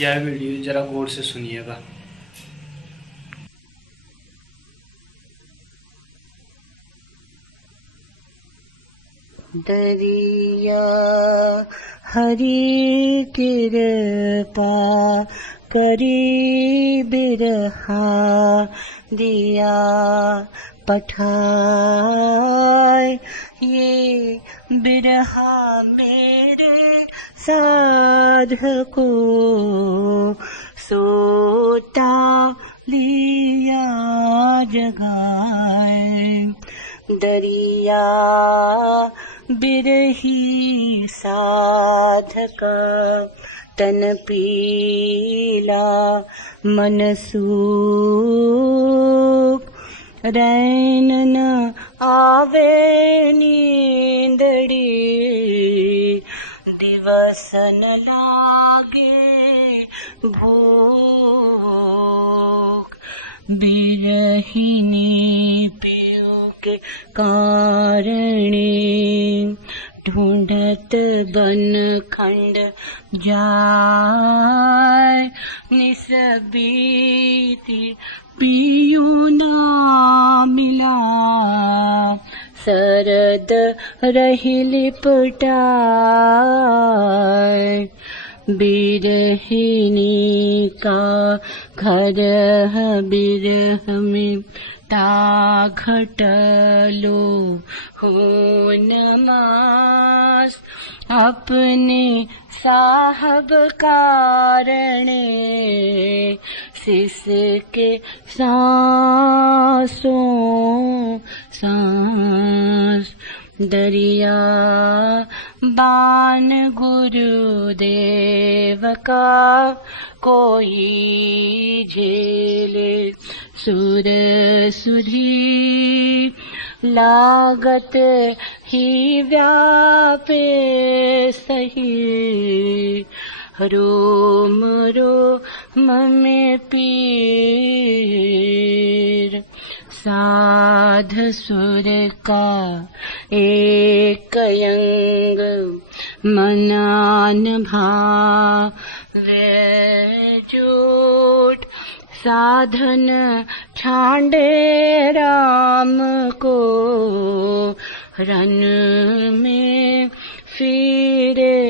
यह वीडियो जरा गौर से सुनिएगा। दरिया हरि कृपा करी बिरहा दिया पठाए, ये बिरहा मेरे साधको सोता लिया जगाए। दरिया बिरही साधक तन पीला मन सूख, रैन न आवे नींदड़ी, दिवस न लागे भूख। बिरहिनी पियो के कारणे ढूंढत बन खंड जाय, निस बीती पियो ना मिला, सरद रही लिपटाय। बिरहिनी का घर बिरह में ता घटलो हो नमास, अपने साहब कारणे शिष के सांसों सांस। दरिया बान गुरुदेव का कोई झेले, सुर सुधी लागत ही व्यापे सही, रोम रोम में पीर। साध सुर का एक अंग मनान भावे जूट, साधन छांडे राम को रन में फिरे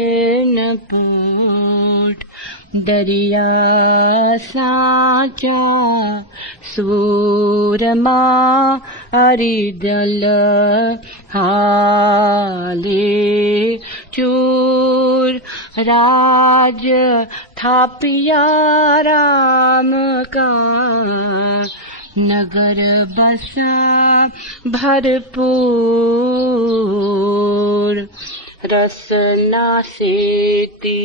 न पूट। दरिया साचा सूरमा अरिदल हाले चूर, राज थापिया राम का नगर बसा भरपूर। रसना सेती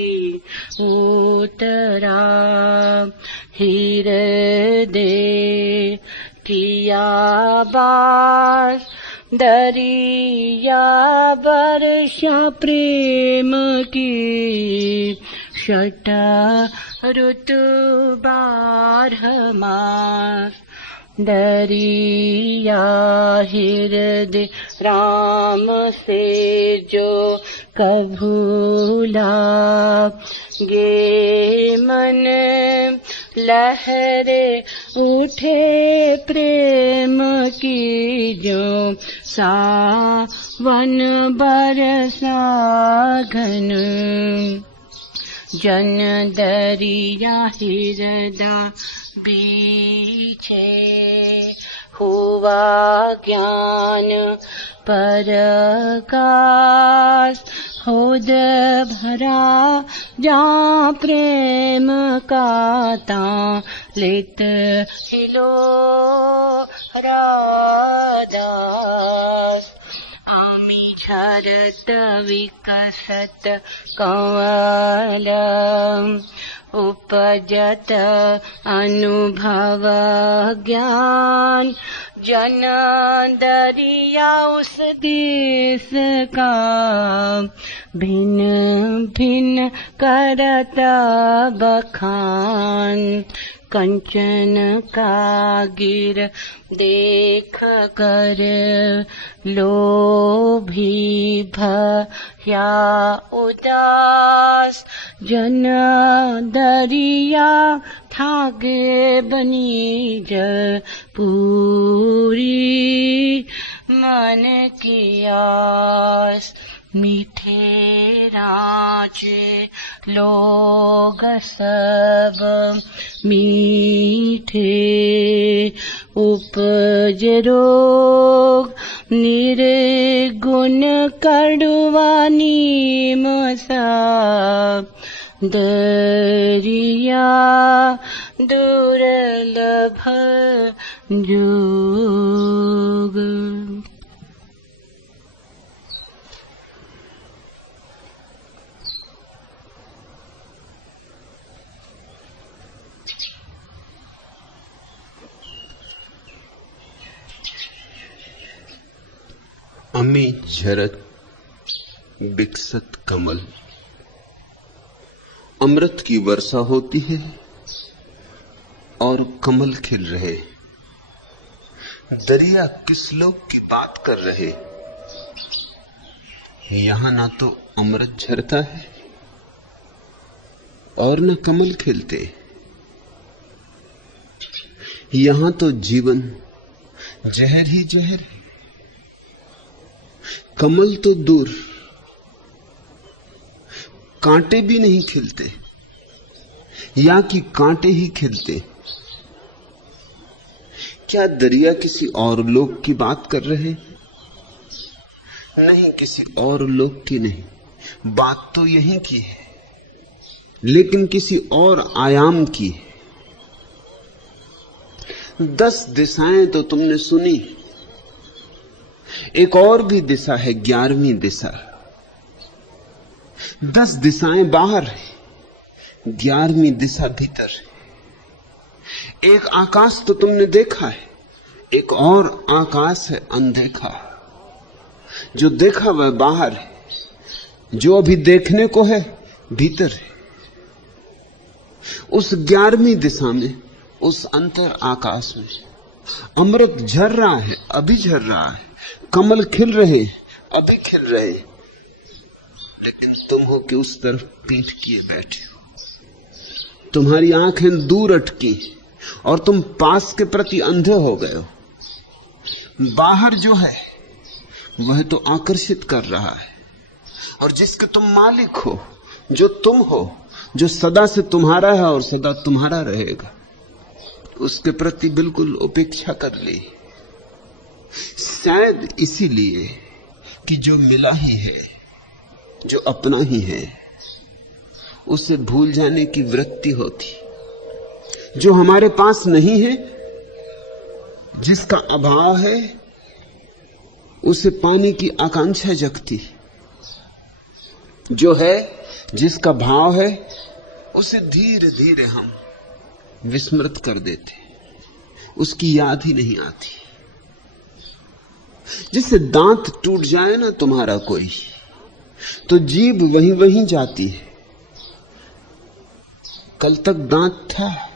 उतरा हृदय किया बास, दरिया वर्षा प्रेम की छटा ऋतु 12 मास। दरिया हृदय राम से जो कभूला, गे मन लहरे उठे प्रेम की, जो सावन बरसा घन। जन दरिया हृदय बीचे हुआ ज्ञान परकाश, होद भरा जहाँ प्रेम का ता लेत हिलो रादास। आमी झरत विकसत कंवल, उपजत अनुभव ज्ञान, जन दरिया उस देश का भिन्न भिन्न करत बखान। कंचन कागिर देख कर लोभी भया उदास जन दरिया ठागे बनी जल पूरी मन की आस मीठे राजे लोग सब मीठे उपज रोग निर्गुण कड़वा नीम सा दरिया दुर्लभ जोग। अमी झरत बिकसत कमल, अमृत की वर्षा होती है और कमल खिल रहे। दरिया किस लोग की बात कर रहे? यहां ना तो अमृत झरता है और न कमल खिलते। यहां तो जीवन जहर ही जहर है। कमल तो दूर, कांटे भी नहीं खिलते या कि कांटे ही खिलते। क्या दरिया किसी और लोक की बात कर रहे? नहीं, किसी और लोक की नहीं, बात तो यहीं की है, लेकिन किसी और आयाम की है। 10 दिशाएं तो तुमने सुनी, एक और भी दिशा है, 11वीं दिशा। 10 दिशाएं बाहर है, 11वीं दिशा भीतर है। एक आकाश तो तुमने देखा है, एक और आकाश है अनदेखा। जो देखा वह बाहर है, जो अभी देखने को है भीतर है। उस 11वीं दिशा में, उस अंतर आकाश में अमृत झर रहा है, अभी झर रहा है। कमल खिल रहे, अभी खिल रहे, लेकिन तुम हो कि उस तरफ पीठ किए बैठे हो। तुम्हारी आंखें दूर अटकी और तुम पास के प्रति अंधे हो गए हो। बाहर जो है वह तो आकर्षित कर रहा है, और जिसके तुम मालिक हो, जो तुम हो, जो सदा से तुम्हारा है और सदा तुम्हारा रहेगा, उसके प्रति बिल्कुल उपेक्षा कर ली। शायद इसीलिए कि जो मिला ही है, जो अपना ही है, उसे भूल जाने की वृत्ति होती। जो हमारे पास नहीं है, जिसका अभाव है, उसे पाने की आकांक्षा जगती। जो है, जिसका भाव है, उसे धीरे धीरे हम विस्मृत कर देते, उसकी याद ही नहीं आती। जैसे दांत टूट जाए ना तुम्हारा कोई, तो जीभ वहीं वहीं जाती है। कल तक दांत था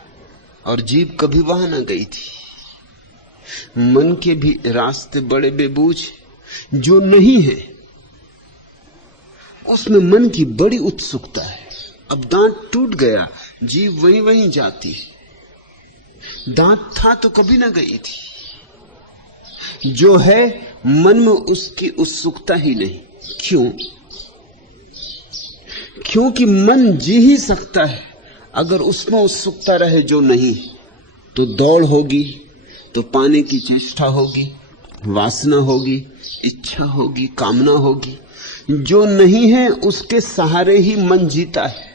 और जीभ कभी वहां ना गई थी। मन के भी रास्ते बड़े बेबूझ। जो नहीं है उसमें मन की बड़ी उत्सुकता है। अब दांत टूट गया, जीभ वहीं वहीं जाती है। दांत था तो कभी ना गई थी। जो है, मन में उसकी उत्सुकता ही नहीं। क्यों? क्योंकि मन जी ही सकता है अगर उसमें उत्सुकता रहे। जो नहीं तो दौड़ होगी, तो पाने की चेष्टा होगी, वासना होगी, इच्छा होगी, कामना होगी। जो नहीं है उसके सहारे ही मन जीता है।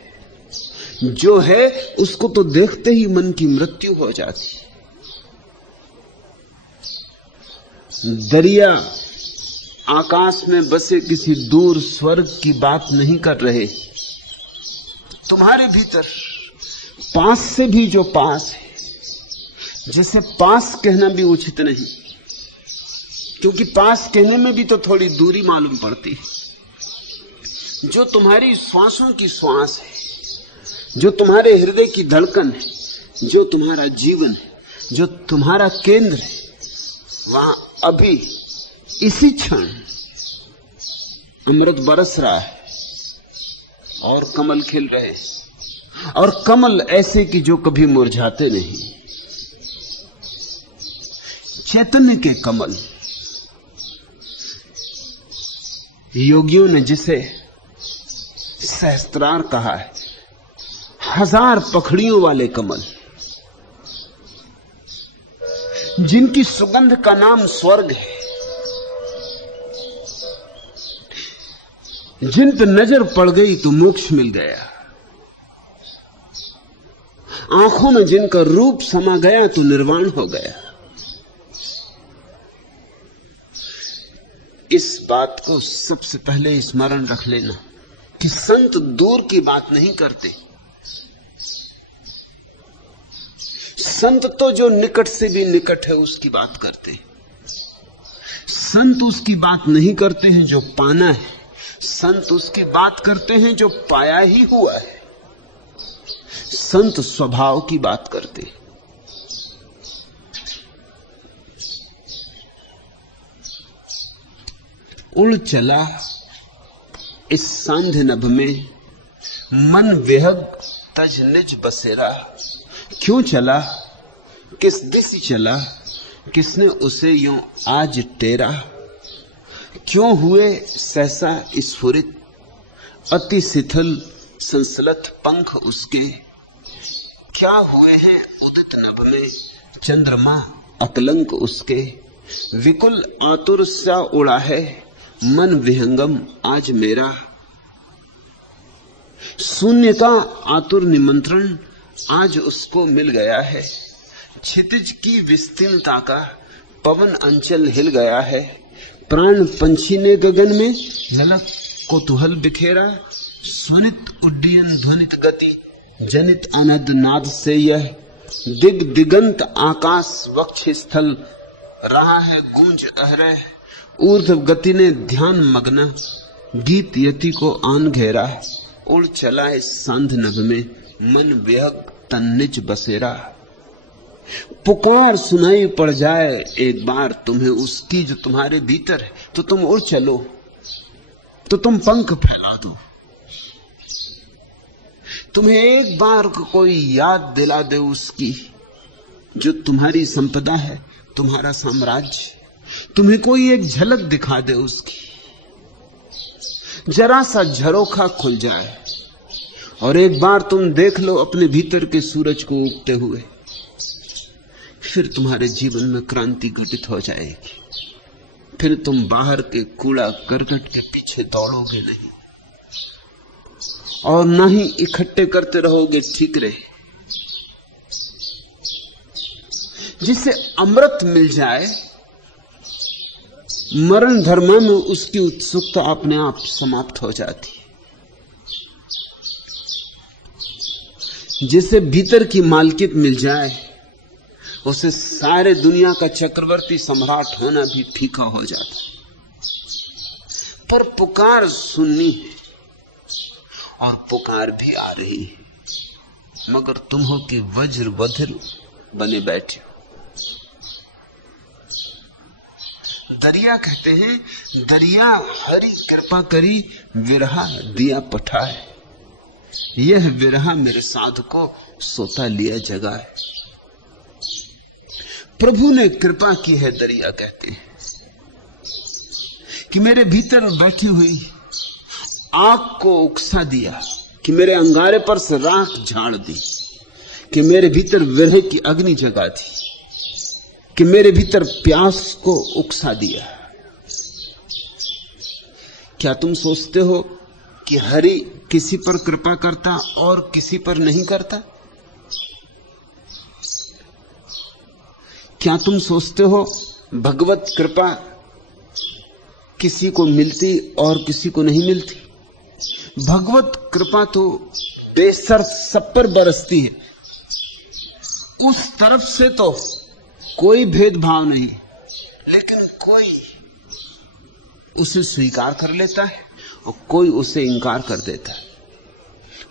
जो है उसको तो देखते ही मन की मृत्यु हो जाती। दरिया आकाश में बसे किसी दूर स्वर्ग की बात नहीं कर रहे। तुम्हारे भीतर पास से भी जो पास है, जिसे पास कहना भी उचित नहीं, क्योंकि पास कहने में भी तो थोड़ी दूरी मालूम पड़ती है। जो तुम्हारी श्वासों की श्वास है, जो तुम्हारे हृदय की धड़कन है, जो तुम्हारा जीवन है, जो तुम्हारा केंद्र है, वहां अभी इसी क्षण अमृत बरस रहा है और कमल खिल रहे हैं, और कमल ऐसे कि जो कभी मुरझाते नहीं, चैतन्य के कमल। योगियों ने जिसे सहस्त्रार कहा है, 1000 पखड़ियों वाले कमल, जिनकी सुगंध का नाम स्वर्ग है, जिन पर नजर पड़ गई तो मोक्ष मिल गया, आंखों में जिनका रूप समा गया तो निर्वाण हो गया। इस बात को सबसे पहले स्मरण रख लेना कि संत दूर की बात नहीं करते। संत तो जो निकट से भी निकट है उसकी बात करते। संत उसकी बात नहीं करते हैं जो पाना है, संत उसकी बात करते हैं जो पाया ही हुआ है। संत स्वभाव की बात करते हैं। उड़ चला इस सांध्य नभ में मन विहग तज निज बसेरा। क्यों चला, किस दिशा चला, किसने उसे यूं आज टेरा। क्यों हुए सहसा स्फुरित अति शिथिल संसलत पंख उसके। क्या हुए हैं उदित नभ में चंद्रमा अकलंक उसके। विकुल आतुर सा उड़ा है मन विहंगम आज मेरा। शून्य का आतुर निमंत्रण आज उसको मिल गया है। क्षितिज की विस्तीर्णता का पवन अंचल हिल गया है। प्राण पंछी ने गगन में ललक कौतूहल बिखेरा। स्वनित उड्डयन ध्वनित गति जनित अनद नाद से यह दिग दिगंत आकाश वक्ष स्थल रहा है गूंज अहरह। ऊर्ध्व गति ने ध्यान मग्न गीत यति को आन घेरा। उड़ चला इस सांध्य नभ में मन विहग तन निज बसेरा। पुकार सुनाई पड़ जाए एक बार तुम्हें उसकी जो तुम्हारे भीतर है, तो तुम उड़ चलो, तो तुम पंख फैला दो। तुम्हें एक बार कोई याद दिला दे उसकी जो तुम्हारी संपदा है, तुम्हारा साम्राज्य। तुम्हें कोई एक झलक दिखा दे उसकी, जरा सा झरोखा खुल जाए और एक बार तुम देख लो अपने भीतर के सूरज को उगते हुए, फिर तुम्हारे जीवन में क्रांति घटित हो जाएगी। फिर तुम बाहर के कूड़ा करकट के पीछे दौड़ोगे नहीं और ना ही इकट्ठे करते रहोगे ठीक रहे। जिसे अमृत मिल जाए, मरण धर्म में उसकी उत्सुकता अपने आप समाप्त हो जाती है। जिसे भीतर की मालकियत मिल जाए, उसे सारे दुनिया का चक्रवर्ती सम्राट होना भी फीका हो जाता है। पर पुकार सुननी है और पुकार भी आ रही है, मगर तुम हो कि वज्र बधिर बने बैठे हो। दरिया कहते हैं, दरिया हरि कृपा करी विरहा दिया पठाए। यह विरहा मेरे साधु को सोता लिया जगाए। प्रभु ने कृपा की है, दरिया कहते हैं, कि मेरे भीतर बैठी हुई आग को उकसा दिया, कि मेरे अंगारे पर से राख झाड़ दी, कि मेरे भीतर विरह की अग्नि जगा दी, कि मेरे भीतर प्यास को उकसा दिया। क्या तुम सोचते हो कि हरि किसी पर कृपा करता और किसी पर नहीं करता? क्या तुम सोचते हो भगवत कृपा किसी को मिलती और किसी को नहीं मिलती? भगवत कृपा तो बेशर्त सब पर बरसती है। उस तरफ से तो कोई भेदभाव नहीं, लेकिन कोई उसे स्वीकार कर लेता है और कोई उसे इनकार कर देता है।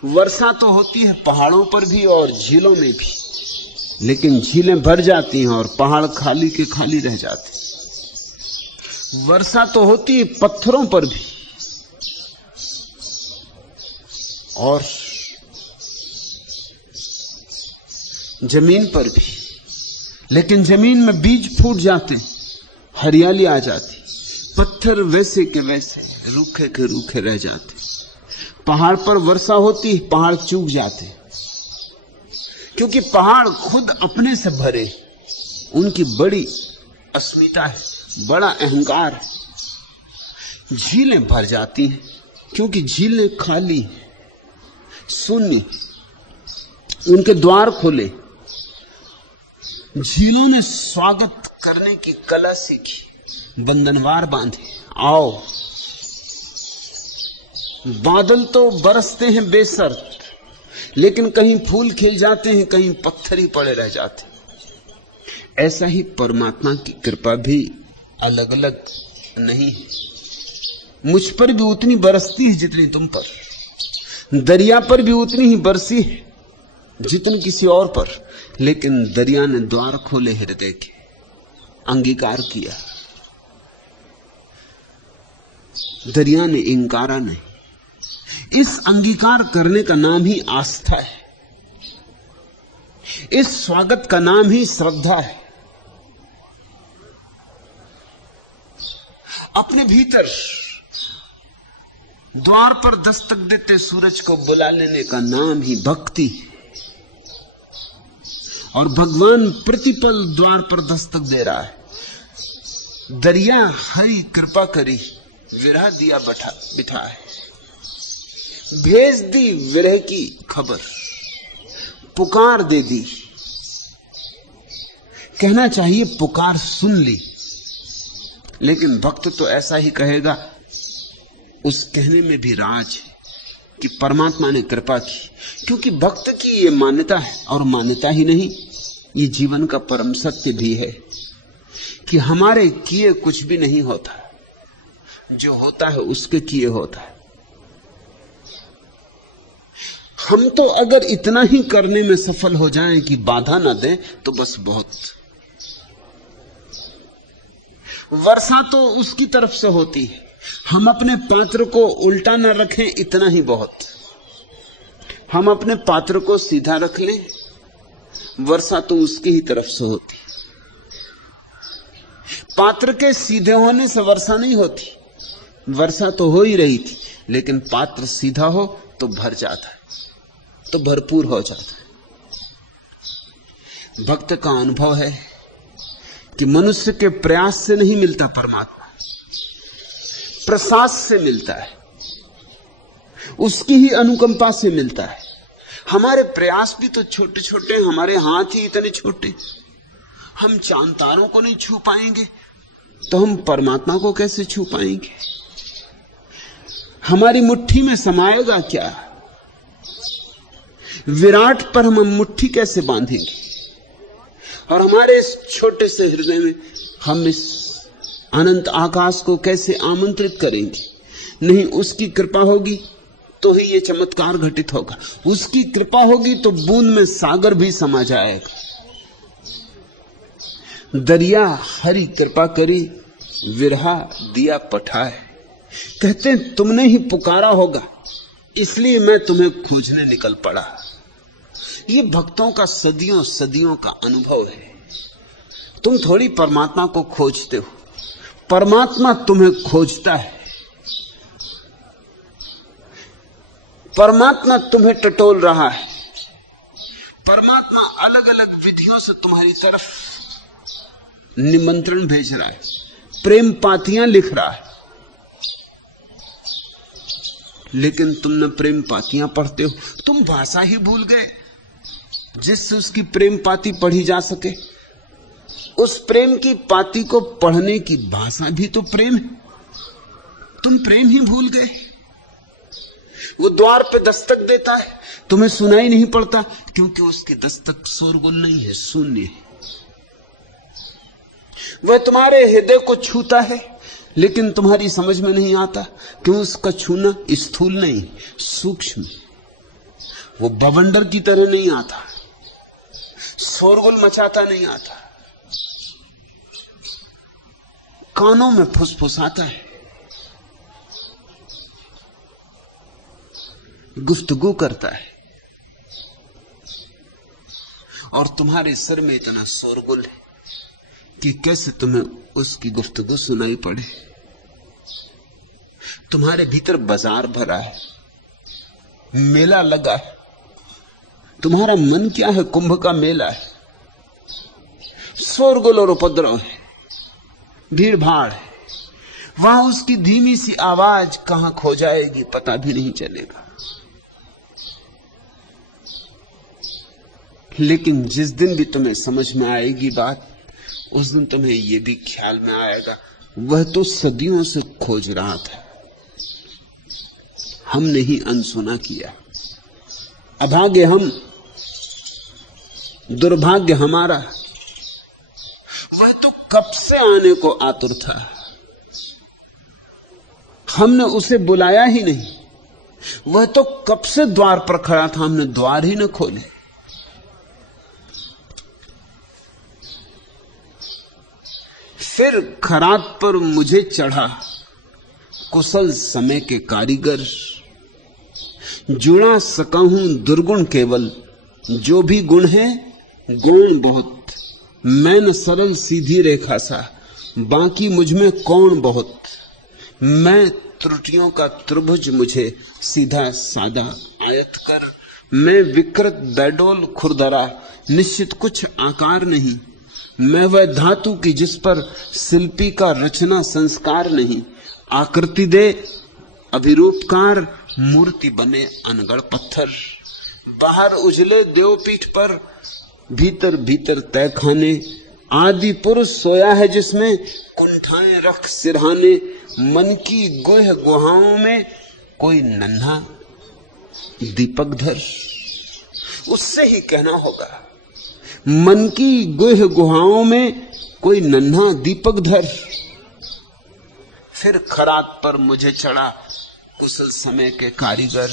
वर्षा तो होती है पहाड़ों पर भी और झीलों में भी, लेकिन झीलें भर जाती हैं और पहाड़ खाली के खाली रह जाते। वर्षा तो होती है पत्थरों पर भी और जमीन पर भी, लेकिन जमीन में बीज फूट जाते, हरियाली आ जाती, पत्थर वैसे के वैसे रूखे के रूखे रह जाते। पहाड़ पर वर्षा होती, पहाड़ चूक जाते, क्योंकि पहाड़ खुद अपने से भरे, उनकी बड़ी अस्मिता है, बड़ा अहंकार है। झीलें भर जाती हैं क्योंकि झीलें खाली, शून्य, उनके द्वार खोले। झीलों ने स्वागत करने की कला सीखी, बंधनवार बांधे, आओ। बादल तो बरसते हैं बेशर्त, लेकिन कहीं फूल खिल जाते हैं, कहीं पत्थर ही पड़े रह जाते। ऐसा ही परमात्मा की कृपा भी अलग अलग नहीं है। मुझ पर भी उतनी बरसती है जितनी तुम पर, दरिया पर भी उतनी ही बरसी है जितनी किसी और पर, लेकिन दरिया ने द्वार खोले हृदय के, अंगीकार किया। दरिया ने इंकारा नहीं। इस अंगीकार करने का नाम ही आस्था है, इस स्वागत का नाम ही श्रद्धा है। अपने भीतर द्वार पर दस्तक देते सूरज को बुला लेने का नाम ही भक्ति है। और भगवान प्रतिपल द्वार पर दस्तक दे रहा है। दरिया हरी कृपा करी, विरह दिया बिठा है, भेज दी विरह की खबर, पुकार दे दी। कहना चाहिए पुकार सुन ली, लेकिन भक्त तो ऐसा ही कहेगा। उस कहने में भी राज है कि परमात्मा ने कृपा की, क्योंकि भक्त की ये मान्यता है, और मान्यता ही नहीं, ये जीवन का परम सत्य भी है कि हमारे किए कुछ भी नहीं होता, जो होता है उसके किए होता है। हम तो अगर इतना ही करने में सफल हो जाएं कि बाधा ना दें तो बस बहुत। वर्षा तो उसकी तरफ से होती है, हम अपने पात्र को उल्टा ना रखें, इतना ही बहुत। हम अपने पात्र को सीधा रख लें, वर्षा तो उसकी ही तरफ से होती। पात्र के सीधे होने से वर्षा नहीं होती, वर्षा तो हो ही रही थी, लेकिन पात्र सीधा हो तो भर जाता है, तो भरपूर हो जाता है। भक्त का अनुभव है कि मनुष्य के प्रयास से नहीं मिलता परमात्मा, प्रसाद से मिलता है, उसकी ही अनुकंपा से मिलता है। हमारे प्रयास भी तो छोटे छोटे, हमारे हाथ ही इतने छोटे, हम चांद तारों को नहीं छू पाएंगे तो हम परमात्मा को कैसे छू पाएंगे? हमारी मुट्ठी में समाएगा क्या? विराट पर हम मुट्ठी कैसे बांधेंगे? और हमारे इस छोटे से हृदय में हम इस अनंत आकाश को कैसे आमंत्रित करेंगे? नहीं, उसकी कृपा होगी तो ही ये चमत्कार घटित होगा। उसकी कृपा होगी तो बूंद में सागर भी समा जाएगा। दरिया हरी कृपा करी, विरहा दिया पठाए। कहते हैं तुमने ही पुकारा होगा, इसलिए मैं तुम्हें खोजने निकल पड़ा। ये भक्तों का सदियों सदियों का अनुभव है। तुम थोड़ी परमात्मा को खोजते हो, परमात्मा तुम्हें खोजता है। परमात्मा तुम्हें टटोल रहा है। परमात्मा अलग अलग विधियों से तुम्हारी तरफ निमंत्रण भेज रहा है, प्रेम पातियां लिख रहा है। लेकिन तुम न प्रेम पातियां पढ़ते हो, तुम भाषा ही भूल गए जिससे उसकी प्रेम पाती पढ़ी जा सके। उस प्रेम की पाती को पढ़ने की भाषा भी तो प्रेम है। तुम प्रेम ही भूल गए। वो द्वार पे दस्तक देता है, तुम्हें सुनाई नहीं पड़ता, क्योंकि उसकी दस्तक शोरगुल नहीं है, शून्य है। वह तुम्हारे हृदय को छूता है, लेकिन तुम्हारी समझ में नहीं आता, क्यों? उसका छूना स्थूल नहीं, सूक्ष्म। वो बवंडर की तरह नहीं आता, शोरगुल मचाता नहीं आता, कानों में फुसफुसाता है, गुफ्तगू करता है। और तुम्हारे सर में इतना शोरगुल है कि कैसे तुम्हें उसकी गुफ्तगू सुनाई पड़े। तुम्हारे भीतर बाजार भरा है, मेला लगा है, तुम्हारा मन क्या है, कुंभ का मेला है। शोरगुल और उपद्रव है, भीड़ भाड़ है, वहां उसकी धीमी सी आवाज कहां खो जाएगी पता भी नहीं चलेगा। लेकिन जिस दिन भी तुम्हें समझ में आएगी बात, उस दिन तुम्हें यह भी ख्याल में आएगा वह तो सदियों से खोज रहा था, हमने ही अनसुना किया। अभाग्य हम, दुर्भाग्य हमारा। वह तो कब से आने को आतुर था, हमने उसे बुलाया ही नहीं। वह तो कब से द्वार पर खड़ा था, हमने द्वार ही न खोले। फिर खरात पर मुझे चढ़ा कुशल समय के कारीगर, जुड़ा सका हूं दुर्गुण केवल, जो भी गुण है गुण बहुत। मैं न सरल सीधी रेखा सा, बाकी मुझ में कौन बहुत। मैं त्रुटियों का त्रिभुज मुझे सीधा साधा आयत कर। मैं विकृत बैडोल खुरदरा, निश्चित कुछ आकार नहीं। मैं वह धातु की जिस पर शिल्पी का रचना संस्कार नहीं। आकृति दे अभिरूपकार, मूर्ति बने अनगढ़ पत्थर। बाहर उजले देवपीठ पर, भीतर भीतर तय खाने। आदि पुरुष सोया है जिसमें, कुंठाएं रख सिरहाने। मन की गुह गुहाओं में कोई नन्हा दीपक धर। उससे ही कहना होगा, मन की गुह गुहाओं में कोई नन्हा दीपक धर। फिर खरात पर मुझे चढ़ा कुशल समय के कारीगर।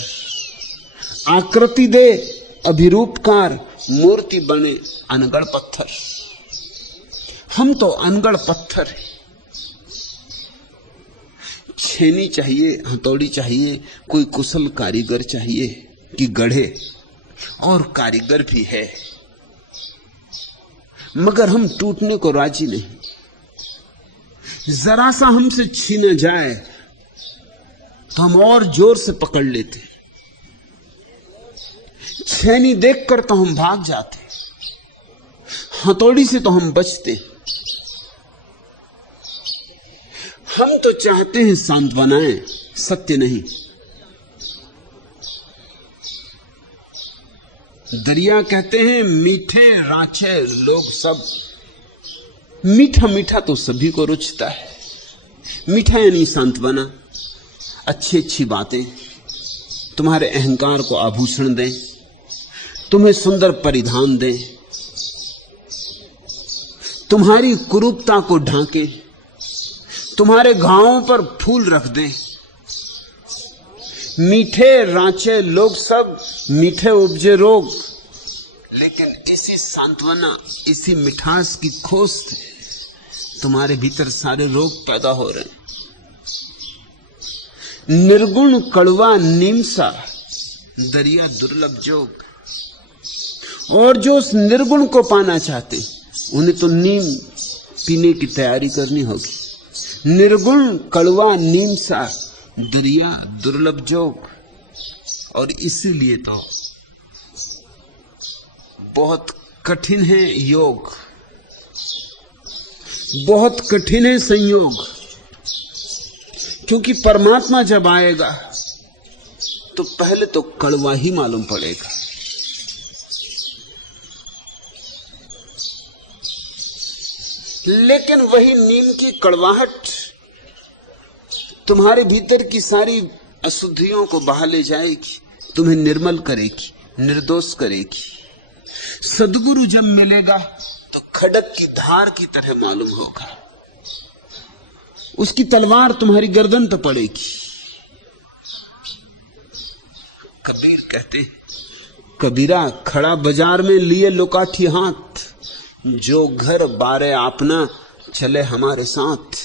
आकृति दे अभिरूपकार, मूर्ति बने अनगढ़ पत्थर। हम तो अनगढ़ पत्थर हैं। छेनी चाहिए, हथौड़ी चाहिए, कोई कुशल कारीगर चाहिए कि गढ़े। और कारीगर भी है, मगर हम टूटने को राजी नहीं। जरा सा हमसे छीना जाए तो हम और जोर से पकड़ लेते। छेनी देखकर तो हम भाग जाते, हथौड़ी से तो हम बचते। हम तो चाहते हैं सांत्वनाएं, सत्य नहीं। दरिया कहते हैं मीठे रांचे लोग सब। मीठा मीठा तो सभी को रुचता है। मीठा यानी सांत्वना, अच्छी अच्छी बातें तुम्हारे अहंकार को आभूषण दें, तुम्हें सुंदर परिधान दें, तुम्हारी कुरूपता को ढांके, तुम्हारे घावों पर फूल रख दें। मीठे रांचे लोग सब, मीठे उपजे रोग। लेकिन इसी सांत्वना, इसी मिठास की खोज से तुम्हारे भीतर सारे रोग पैदा हो रहे हैं। निर्गुण कड़वा नीम सा, दरिया दुर्लभ जोग। और जो उस निर्गुण को पाना चाहते, उन्हें तो नीम पीने की तैयारी करनी होगी। निर्गुण कड़वा नीम सा, दरिया दुर्लभ जोग। और इसीलिए तो बहुत कठिन है योग, बहुत कठिन है संयोग। क्योंकि परमात्मा जब आएगा तो पहले तो कड़वा ही मालूम पड़ेगा। लेकिन वही नीम की कड़वाहट तुम्हारे भीतर की सारी अशुद्धियों को बहा ले जाएगी, तुम्हें निर्मल करेगी, निर्दोष करेगी। सद्गुरु जब मिलेगा तो खड़क की धार की तरह मालूम होगा। उसकी तलवार तुम्हारी गर्दन पर पड़ेगी। कबीर कहते, कबीरा खड़ा बाजार में लिए लुकाठी हाथ, जो घर बारे अपना चले हमारे साथ।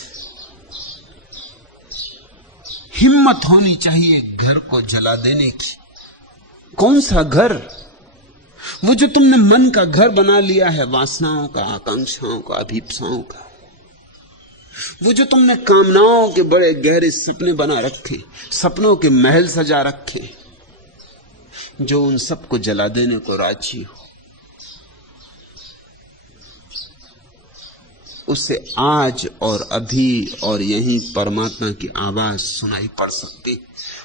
हिम्मत होनी चाहिए घर को जला देने की। कौन सा घर? वो जो तुमने मन का घर बना लिया है, वासनाओं का, आकांक्षाओं का, अभीप्साओं का। वो जो तुमने कामनाओं के बड़े गहरे सपने बना रखे, सपनों के महल सजा रखे, जो उन सबको जला देने को राजी हो, उसे आज और अभी और यहीं परमात्मा की आवाज सुनाई पड़ सकती,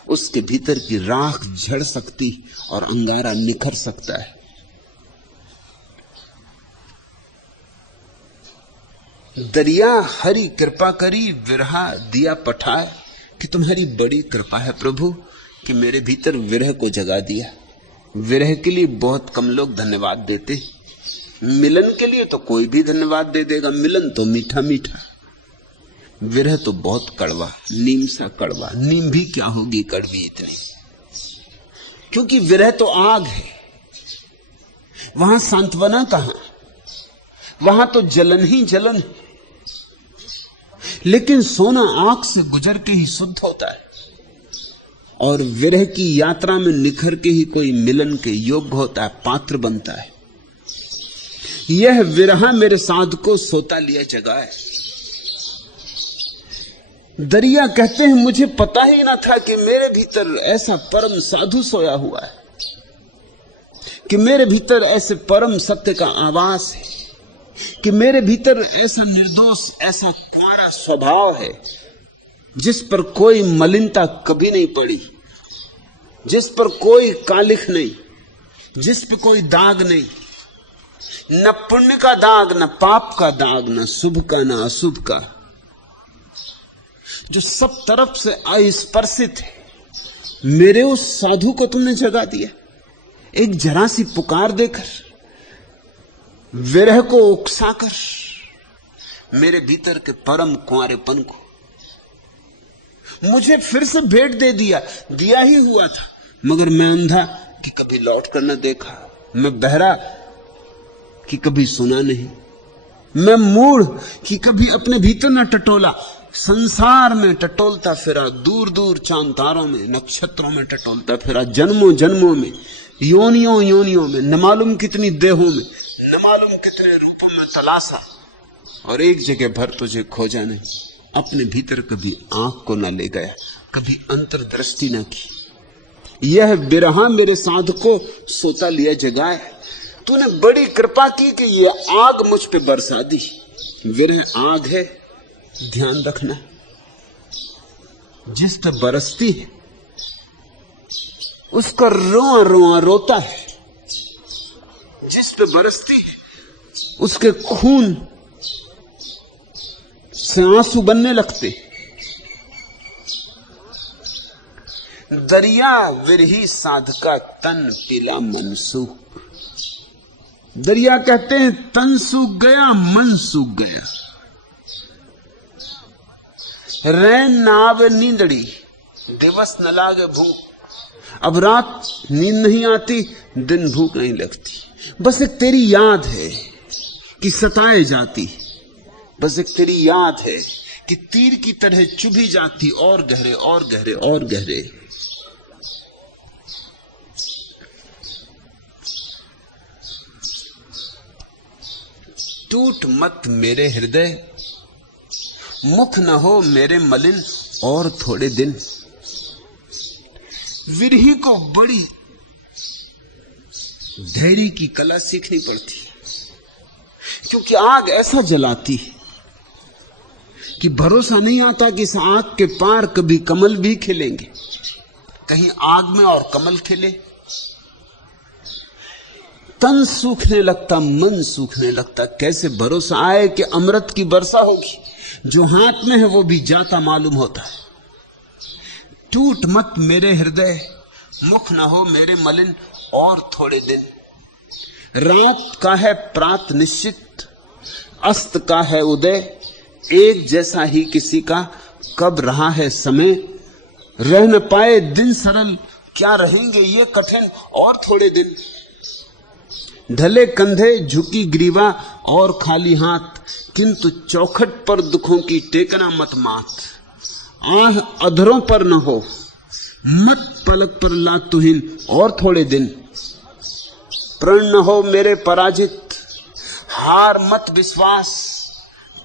उसके भीतर की राख झड़ सकती और अंगारा निखर सकता है। दरिया हरी कृपा करी, विरहा दिया पठाए, कि तुम्हारी बड़ी कृपा है प्रभु कि मेरे भीतर विरह को जगा दिया। विरह के लिए बहुत कम लोग धन्यवाद देते, मिलन के लिए तो कोई भी धन्यवाद दे देगा। मिलन तो मीठा मीठा, विरह तो बहुत कड़वा, नीम सा कड़वा। नीम भी क्या होगी कड़वी इतनी, क्योंकि विरह तो आग है। वहां सांत्वना कहां, वहां तो जलन ही जलन है। लेकिन सोना आंख से गुजर के ही शुद्ध होता है, और विरह की यात्रा में निखर के ही कोई मिलन के योग्य होता है, पात्र बनता है। यह विरहा मेरे साध को सोता लिया जगाए। दरिया कहते हैं मुझे पता ही ना था कि मेरे भीतर ऐसा परम साधु सोया हुआ है, कि मेरे भीतर ऐसे परम सत्य का आवास है, कि मेरे भीतर ऐसा निर्दोष, ऐसा कुंवारा स्वभाव है जिस पर कोई मलिनता कभी नहीं पड़ी, जिस पर कोई कालिख नहीं, जिस पर कोई दाग नहीं, न पुण्य का दाग, न पाप का दाग, न शुभ का, न अशुभ का, जो सब तरफ से अस्पर्शित है। मेरे उस साधु को तुमने जगा दिया, एक जरा सी पुकार देकर, विरह को उकसाकर, मेरे भीतर के परम कुंवारेपन को मुझे फिर से भेंट दे दिया। दिया ही हुआ था, मगर मैं अंधा कि कभी लौट कर न देखा, मैं बहरा कि कभी सुना नहीं, मैं मूढ़ कि कभी अपने भीतर न टटोला। संसार में टटोलता फिरा, दूर दूर चांद तारों में, नक्षत्रों में टटोलता फिरा, जन्मों जन्मों में, योनियों योनियों में, न मालूम कितनी देहों में, न मालूम कितने रूपों में तलाशा, और एक जगह भर तुझे खोजा नहीं। अपने भीतर कभी आंख को न ले गया, कभी अंतर्दृष्टि न की। यह बिरहा मेरे साध को सोता लिया जगाए। तूने बड़ी कृपा की कि ये आग मुझ पे बरसा दी। विरह आग है, ध्यान रखना, जिस पे बरसती है उसका रोआ रोआ रोता है, जिस पे बरसती है उसके खून से आंसू बनने लगते। दरिया विरही साधका तन पीला मन सूख। दरिया कहते हैं तन सूख गया, मन सूख गया। रैन न आवे नींदड़ी, दिवस न लागे भूख। अब रात नींद नहीं आती, दिन भूख नहीं लगती। बस एक तेरी याद है कि सताए जाती, बस एक तेरी याद है कि तीर की तरह चुभी जाती, और गहरे और गहरे और गहरे। टूट मत मेरे हृदय, मुख न हो मेरे मलिन और थोड़े दिन। विरही को बड़ी धैर्य की कला सीखनी पड़ती है, क्योंकि आग ऐसा जलाती है कि भरोसा नहीं आता कि इस आग के पार कभी कमल भी खिलेंगे। कहीं आग में और कमल खिले। तन सूखने लगता, मन सूखने लगता। कैसे भरोसा आए कि अमृत की वर्षा होगी? जो हाथ में है वो भी जाता मालूम होता है। टूट मत मेरे हृदय, मुख न हो मेरे मलिन और थोड़े दिन। रात का है प्रात निश्चित, अस्त का है उदय। एक जैसा ही किसी का कब रहा है समय। रह न पाए दिन सरल, क्या रहेंगे ये कठिन और थोड़े दिन। ढले कंधे, झुकी ग्रीवा और खाली हाथ, किंतु चौखट पर दुखों की टेकना मत माथ। आह अधरों पर न हो, मत पलक पर लातुहीन और थोड़े दिन। प्रण न हो मेरे पराजित, हार मत विश्वास।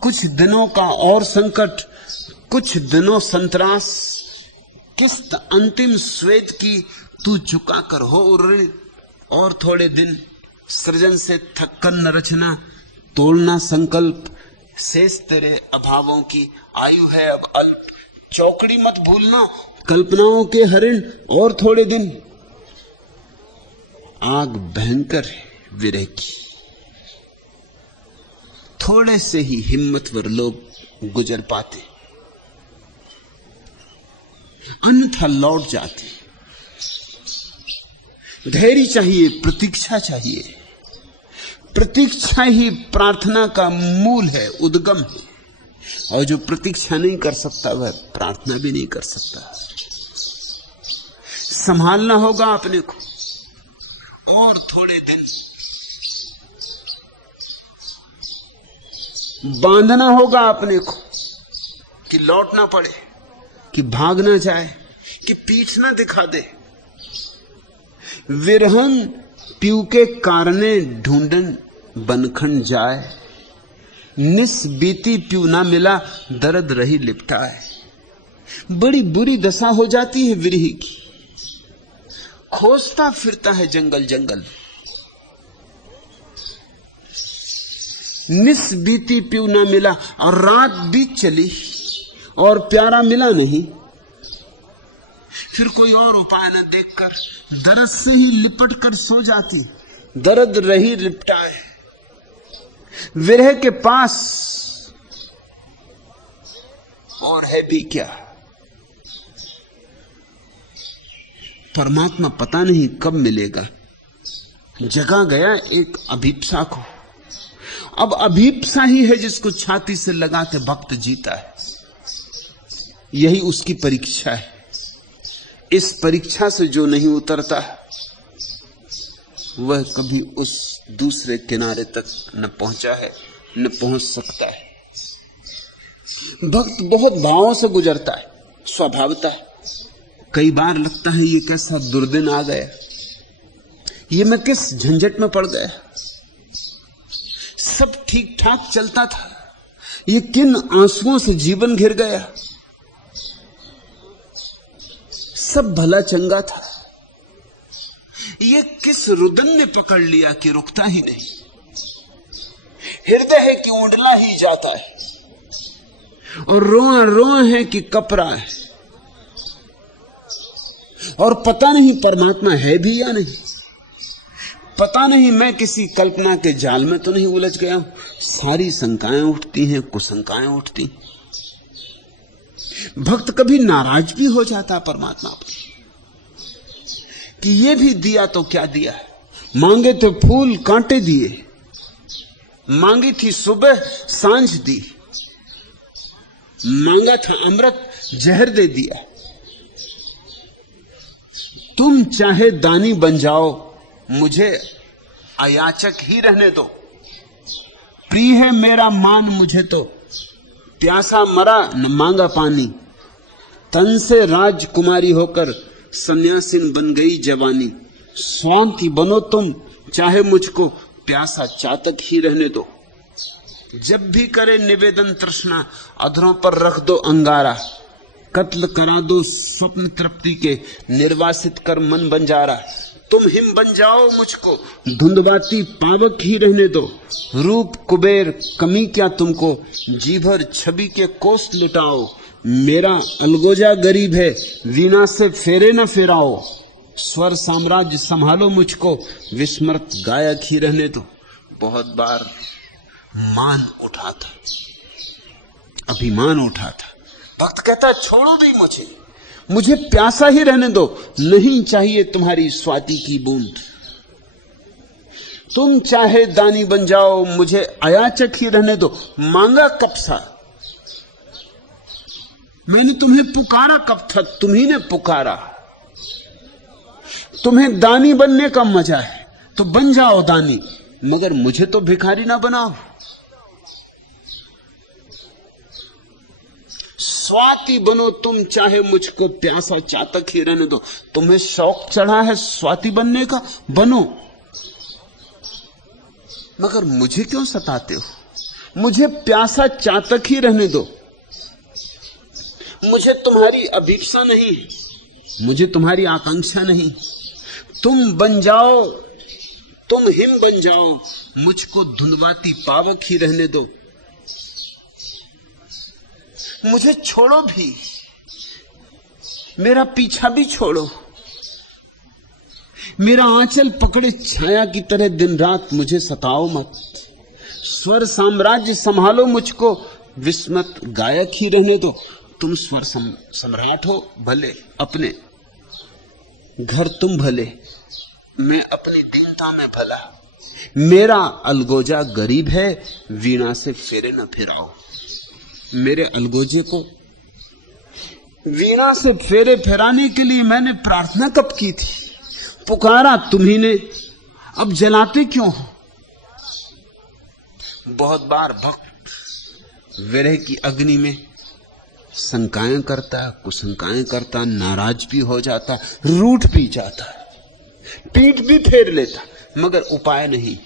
कुछ दिनों का और संकट, कुछ दिनों संतरास। किस्त अंतिम स्वेद की तू चुका कर हो ऋण और थोड़े दिन। सृजन से थक्कर न रचना, तोड़ना संकल्प। शेष तेरे अभावों की आयु है अब अल्प। चौकड़ी मत भूलना, कल्पनाओं के हरिण और थोड़े दिन। आग भयंकर है विरह की, थोड़े से ही हिम्मतवर लोग गुजर पाते, अन्यथा लौट जाते। धैर्य चाहिए, प्रतीक्षा चाहिए। प्रतीक्षा ही प्रार्थना का मूल है, उद्गम है। और जो प्रतीक्षा नहीं कर सकता वह प्रार्थना भी नहीं कर सकता। संभालना होगा अपने को और थोड़े दिन, बांधना होगा अपने को कि लौट ना पड़े, कि भाग ना जाए, कि पीठ ना दिखा दे। विरहन पीऊ के कारणे ढूंढन बनखंड जाए। निस बीती पीऊ ना मिला, दर्द रही लिपटाए। बड़ी बुरी दशा हो जाती है विरही की। खोजता फिरता है जंगल जंगल। निस बीती पीऊ ना मिला, और रात बीत चली और प्यारा मिला नहीं। फिर कोई और उपाय न देखकर दर्द से ही लिपट कर सो जाती। दर्द रही लिपटाए। विरह के पास और है भी क्या? परमात्मा पता नहीं कब मिलेगा। जगा गया एक अभीप्सा को। अब अभीप्सा ही है जिसको छाती से लगा के भक्त जीता है। यही उसकी परीक्षा है। इस परीक्षा से जो नहीं उतरता वह कभी उस दूसरे किनारे तक न पहुंचा है, न पहुंच सकता है। भक्त बहुत भावों से गुजरता है, स्वभावता है। कई बार लगता है ये कैसा दुर्दिन आ गया, ये मैं किस झंझट में पड़ गया। सब ठीक ठाक चलता था, ये किन आंसुओं से जीवन घिर गया। सब भला चंगा था, ये किस रुदन ने पकड़ लिया कि रुकता ही नहीं। हृदय है कि ऊंडला ही जाता है, और रोआ रोआ है कि कपरा है। और पता नहीं परमात्मा है भी या नहीं। पता नहीं मैं किसी कल्पना के जाल में तो नहीं उलझ गया हूं। सारी शंकाएं उठती हैं, कुशंकाएं उठती। भक्त कभी नाराज भी हो जाता परमात्मा पर कि ये भी दिया तो क्या दिया है। मांगे तो फूल कांटे दिए, मांगी थी सुबह सांझ दी, मांगा था अमृत जहर दे दिया। तुम चाहे दानी बन जाओ, मुझे अयाचक ही रहने दो। प्रिय है मेरा मान मुझे तो, प्यासा मरा न मांगा पानी। तन से राजकुमारी होकर सन्यासिन बन गई जवानी। स्वांति बनो तुम, चाहे मुझको प्यासा चातक ही रहने दो। जब भी करे निवेदन तृष्णा, अधरों पर रख दो अंगारा। कत्ल करा दो स्वप्न तृप्ति के, निर्वासित कर मन बंजारा। तुम हिम बन जाओ मुझको, धुंधबाती पावक ही रहने दो। रूप कुबेर कमी क्या तुमको, जी भर छवि के कोस लुटाओ। मेरा अलगोजा गरीब है, वीणा से फेरे न फेराओ। स्वर साम्राज्य संभालो मुझको, विस्मृत गायक ही रहने दो। बहुत बार मान उठा था, अभिमान उठा था। भक्त कहता छोड़ो भी मुझे प्यासा ही रहने दो। नहीं चाहिए तुम्हारी स्वाति की बूंद। तुम चाहे दानी बन जाओ, मुझे अयाचक ही रहने दो। मांगा कब सा, मैंने तुम्हें पुकारा कब था, तुम्ही ने पुकारा। तुम्हें दानी बनने का मजा है, तो बन जाओ दानी, मगर मुझे तो भिखारी ना बनाओ। स्वाति बनो तुम, चाहे मुझको प्यासा चातक ही रहने दो। तुम्हें शौक चढ़ा है स्वाति बनने का, बनो, मगर मुझे क्यों सताते हो? मुझे प्यासा चातक ही रहने दो। मुझे तुम्हारी अभीप्सा नहीं, मुझे तुम्हारी आकांक्षा नहीं। तुम बन जाओ, तुम हिम बन जाओ, मुझको धुंधवाती पावक ही रहने दो। मुझे छोड़ो भी, मेरा पीछा भी छोड़ो। मेरा आंचल पकड़े छाया की तरह दिन रात मुझे सताओ मत। स्वर साम्राज्य संभालो मुझको, विस्मत गायक ही रहने दो। तुम स्वर सम्राट हो भले, अपने घर तुम भले, मैं अपनी दीनता में भला। मेरा अलगोजा गरीब है, वीणा से फेरे न फिराओ। मेरे अलगोजे को वीणा से फेरे फिराने के लिए मैंने प्रार्थना कब की थी? पुकारा तुम्ही ने, अब जलाते क्यों हो? बहुत बार भक्त विरह की अग्नि में शंकाएं करता, कुशंकाएं करता, नाराज भी हो जाता, रूठ भी जाता, पीठ भी फेर लेता, मगर उपाय नहीं।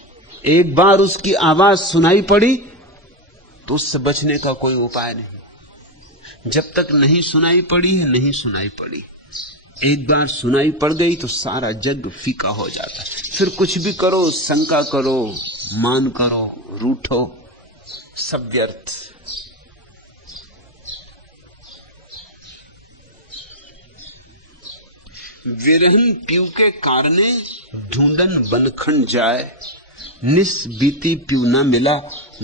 एक बार उसकी आवाज सुनाई पड़ी तो उससे बचने का कोई उपाय नहीं। जब तक नहीं सुनाई पड़ी है, नहीं सुनाई पड़ी। एक बार सुनाई पड़ गई तो सारा जग फीका हो जाता। फिर कुछ भी करो, शंका करो, मान करो, रूठो, सब व्यर्थ। विरहन पीऊ के कारणे ढूंढन बनखंड जाए। निस बीती पीऊ ना मिला,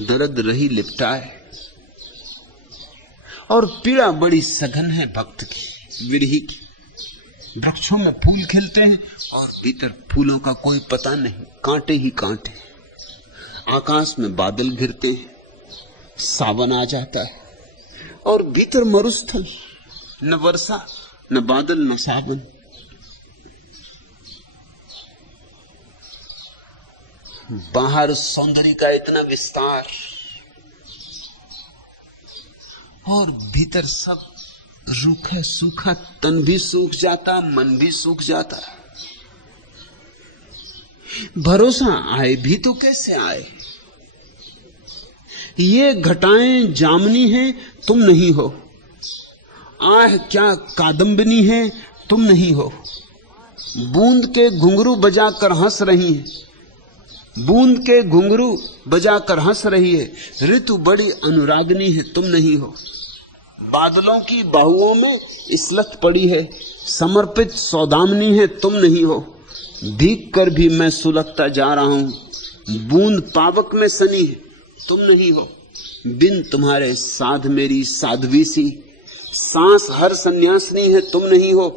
दर्द रही लिपटाए। और पीड़ा बड़ी सघन है भक्त की, विरही की। वृक्षों में फूल खिलते हैं और भीतर फूलों का कोई पता नहीं, कांटे ही कांटे। आकाश में बादल घिरते हैं, सावन आ जाता है, और भीतर मरुस्थल, न वर्षा न बादल न सावन। बाहर सौंदर्य का इतना विस्तार और भीतर सब रूखा सूखा। तन भी सूख जाता, मन भी सूख जाता। भरोसा आए भी तो कैसे आए? ये घटाएं जामनी है, तुम नहीं हो। आह क्या कादम्बिनी है, तुम नहीं हो। बूंद के घुंघरू बजाकर हंस रही है, बूंद के घुंघरू बजाकर हंस रही है। ऋतु बड़ी अनुरागनी है, तुम नहीं हो। बादलों की बाहुओं में इसलत पड़ी है, समर्पित सौदामनी है, तुम नहीं हो। भीग कर भी मैं सुलगता जा रहा हूं, बूंद पावक में सनी है, तुम नहीं हो। बिन तुम्हारे साध मेरी साध्वी सी, सांस हर सन्यासिनी है, तुम नहीं हो।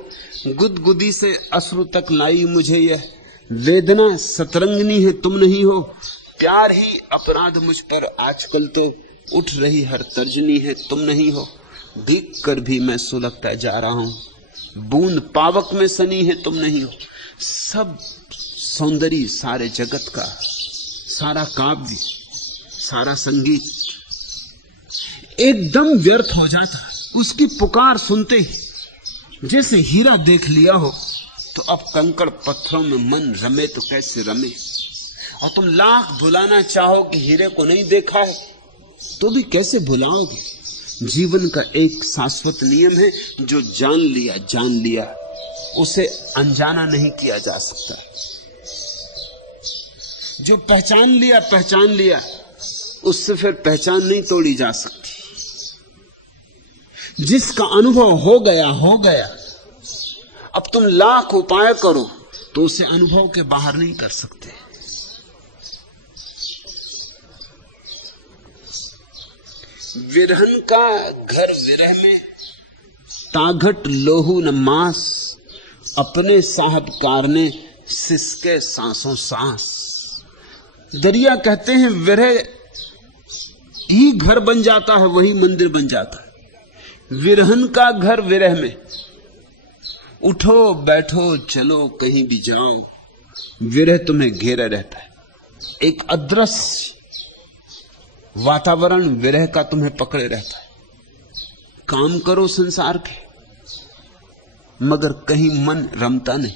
गुदगुदी से अश्रु तक लाई मुझे यह वेदना सतरंगनी है, तुम नहीं हो। प्यार ही अपराध मुझ पर आजकल तो उठ रही हर तर्जनी है, तुम नहीं हो। भीग कर भी मैं सुलगता जा रहा हूं, बूंद पावक में सनी है, तुम नहीं हो। सब सौंदर्य सारे जगत का, सारा काव्य, सारा संगीत एकदम व्यर्थ हो जाता उसकी पुकार सुनते ही। जैसे हीरा देख लिया हो तो अब कंकड़ पत्थरों में मन रमे तो कैसे रमे। और तुम लाख भुलाना चाहो कि हीरे को नहीं देखा है तो भी कैसे भुलाओगे। जीवन का एक शाश्वत नियम है, जो जान लिया उसे अनजाना नहीं किया जा सकता। जो पहचान लिया उससे फिर पहचान नहीं तोड़ी जा सकती। जिसका अनुभव हो गया अब तुम लाख उपाय करो तो उसे अनुभव के बाहर नहीं कर सकते। विरहन का घर विरह में, ताघट लोहू न मांस, अपने साहबकार ने सिसके सांसों सांस। दरिया कहते हैं विरह ही घर बन जाता है, वही मंदिर बन जाता है। विरहन का घर विरह में, उठो बैठो चलो कहीं भी जाओ, विरह तुम्हें घेरा रहता है, एक अदृश्य वातावरण विरह का तुम्हें पकड़े रहता है। काम करो संसार के, मगर कहीं मन रमता नहीं।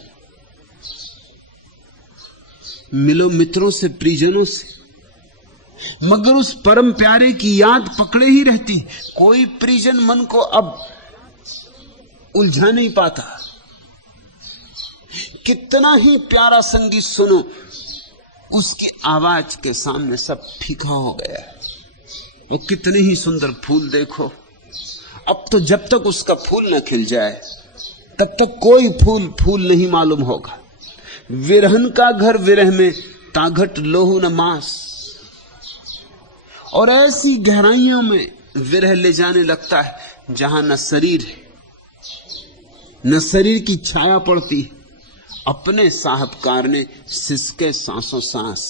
मिलो मित्रों से, परिजनों से, मगर उस परम प्यारे की याद पकड़े ही रहती। कोई परिजन मन को अब उलझा नहीं पाता। कितना ही प्यारा संगीत सुनो, उसकी आवाज के सामने सब फीका हो गया है। और कितने ही सुंदर फूल देखो, अब तो जब तक उसका फूल न खिल जाए तब तक कोई फूल फूल नहीं मालूम होगा। विरहन का घर विरह में, ताघट लोहू न मास। और ऐसी गहराइयों में विरह ले जाने लगता है जहां न शरीर है, न शरीर की छाया पड़ती है। अपने साहबकार ने सिसके सांसों सांस,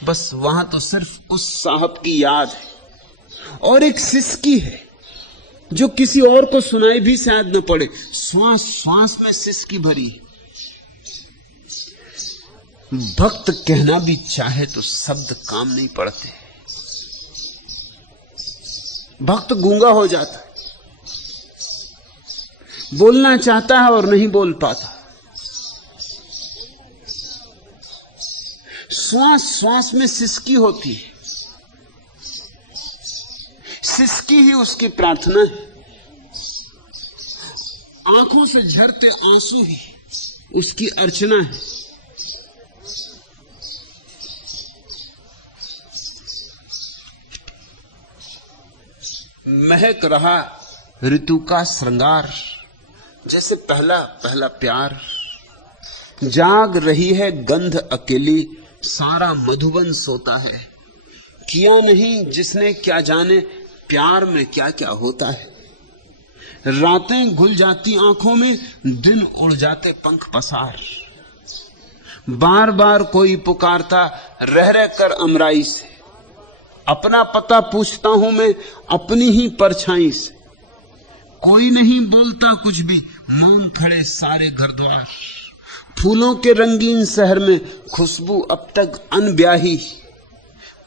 बस वहां तो सिर्फ उस साहब की याद है। और एक सिसकी है जो किसी और को सुनाई भी शायद न पड़े, श्वास श्वास में सिसकी भरी है। भक्त कहना भी चाहे तो शब्द काम नहीं पड़ते। भक्त गूंगा हो जाता है, बोलना चाहता है और नहीं बोल पाता। श्वास श्वास में सिसकी होती है, सिसकी ही उसकी प्रार्थना है। आंखों से झरते आंसू ही उसकी अर्चना है। महक रहा ऋतु का श्रृंगार, जैसे पहला पहला प्यार। जाग रही है गंध अकेली, सारा मधुबन सोता है। किया नहीं जिसने क्या जाने, प्यार में क्या क्या होता है। रातें घुल जाती आंखों में, दिन उड़ जाते पंख पसार। बार बार कोई पुकारता रह रह कर अमराई से, अपना पता पूछता हूं मैं अपनी ही परछाई से। कोई नहीं बोलता कुछ भी, मौन खड़े सारे घर द्वार। फूलों के रंगीन शहर में खुशबू अब तक अनब्याही।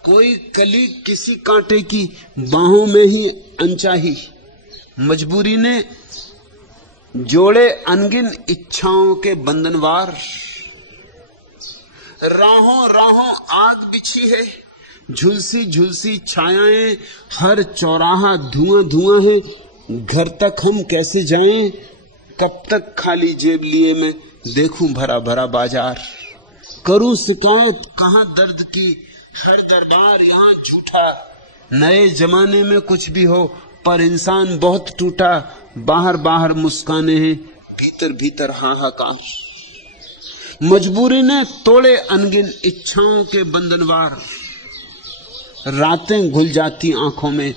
कोई कली किसी कांटे की बाहों में ही अनचाही। मजबूरी ने जोड़े अनगिन इच्छाओं के बंधनवार। राहों राहों आग बिछी है, झुलसी झुलसी छायाएं। हर चौराहा धुआं धुआं है, घर तक हम कैसे जाएं। कब तक खाली जेब लिए मैं देखूं भरा भरा बाजार। करूं शिकायत कहां दर्द की, हर दरबार यहां झूठा। नए जमाने में कुछ भी हो, पर इंसान बहुत टूटा। बाहर बाहर मुस्काने हैं, भीतर भीतर हाहाकार। मजबूरी ने तोड़े अनगिन इच्छाओं के बंधनवार। रातें घुल जाती आंखों में,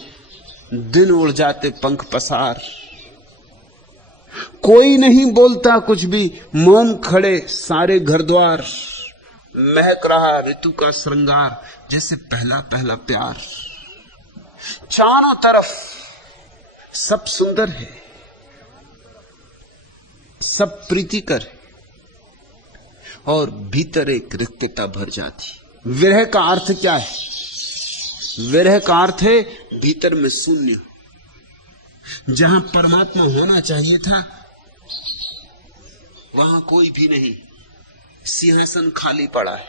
दिन उड़ जाते पंख पसार। कोई नहीं बोलता कुछ भी, मौन खड़े सारे घर द्वार। महक रहा ऋतु का श्रृंगार, जैसे पहला पहला प्यार। चारों तरफ सब सुंदर है, सब प्रीतिकर है, और भीतर एक रिक्तता भर जाती। विरह का अर्थ क्या है? विरह का अर्थ है भीतर में शून्य। जहां परमात्मा होना चाहिए था वहां कोई भी नहीं, सिंहासन खाली पड़ा है।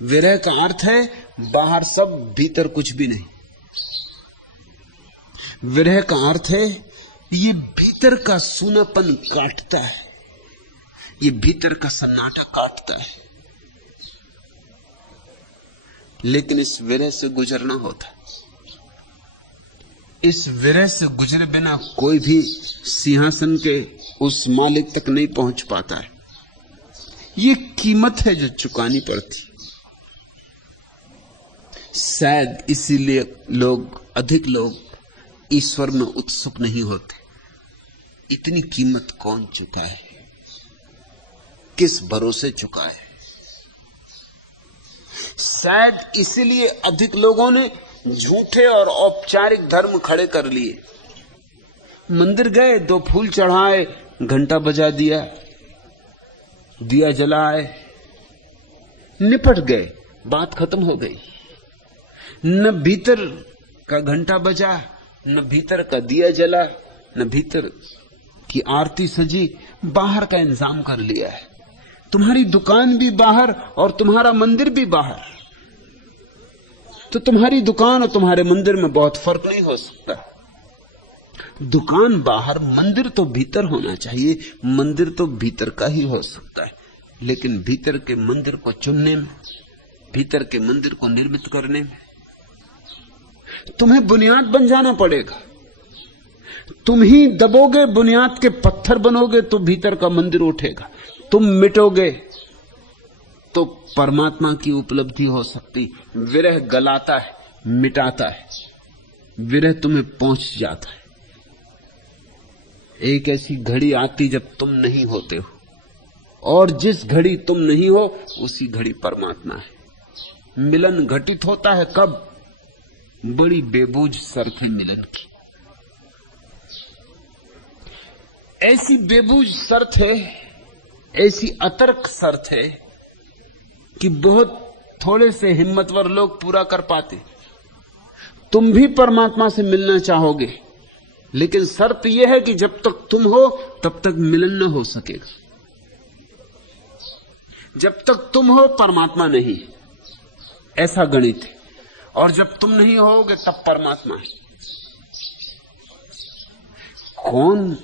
विरह का अर्थ है बाहर सब, भीतर कुछ भी नहीं। विरह का अर्थ है ये भीतर का सूनापन काटता है, ये भीतर का सन्नाटा काटता है। लेकिन इस विरह से गुजरना होता है। इस विरह से गुजरे बिना कोई भी सिंहासन के उस मालिक तक नहीं पहुंच पाता है। ये कीमत है जो चुकानी पड़ती। शायद इसीलिए अधिक लोग ईश्वर में उत्सुक नहीं होते। इतनी कीमत कौन चुकाए, किस भरोसे चुकाए? शायद इसीलिए अधिक लोगों ने झूठे और औपचारिक धर्म खड़े कर लिए। मंदिर गए, 2 फूल चढ़ाए, घंटा बजा दिया, दिया जलाए, निपट गए, बात खत्म हो गई। न भीतर का घंटा बजा, न भीतर का दिया जला, न भीतर की आरती सजी, बाहर का इंतजाम कर लिया है। तुम्हारी दुकान भी बाहर और तुम्हारा मंदिर भी बाहर, तो तुम्हारी दुकान और तुम्हारे मंदिर में बहुत फर्क नहीं हो सकता। दुकान बाहर, मंदिर तो भीतर होना चाहिए। मंदिर तो भीतर का ही हो सकता है, लेकिन भीतर के मंदिर को चुनने में, भीतर के मंदिर को निर्मित करने में तुम्हें बुनियाद बन जाना पड़ेगा। तुम ही दबोगे, बुनियाद के पत्थर बनोगे तो भीतर का मंदिर उठेगा। तुम मिटोगे तो परमात्मा की उपलब्धि हो सकती। विरह गलाता है, मिटाता है, विरह तुम्हें पहुंच जाता है। एक ऐसी घड़ी आती जब तुम नहीं होते हो, और जिस घड़ी तुम नहीं हो उसी घड़ी परमात्मा है। मिलन घटित होता है कब? बड़ी बेबूझ शर्त है मिलन की। ऐसी बेबूझ शर्त है, ऐसी अतर्क शर्त है कि बहुत थोड़े से हिम्मतवर लोग पूरा कर पाते। तुम भी परमात्मा से मिलना चाहोगे, लेकिन शर्त यह है कि जब तक तुम हो तब तक मिलन न हो सकेगा। जब तक तुम हो परमात्मा नहीं, ऐसा गणित है। और जब तुम नहीं होगे तब परमात्मा है। कौन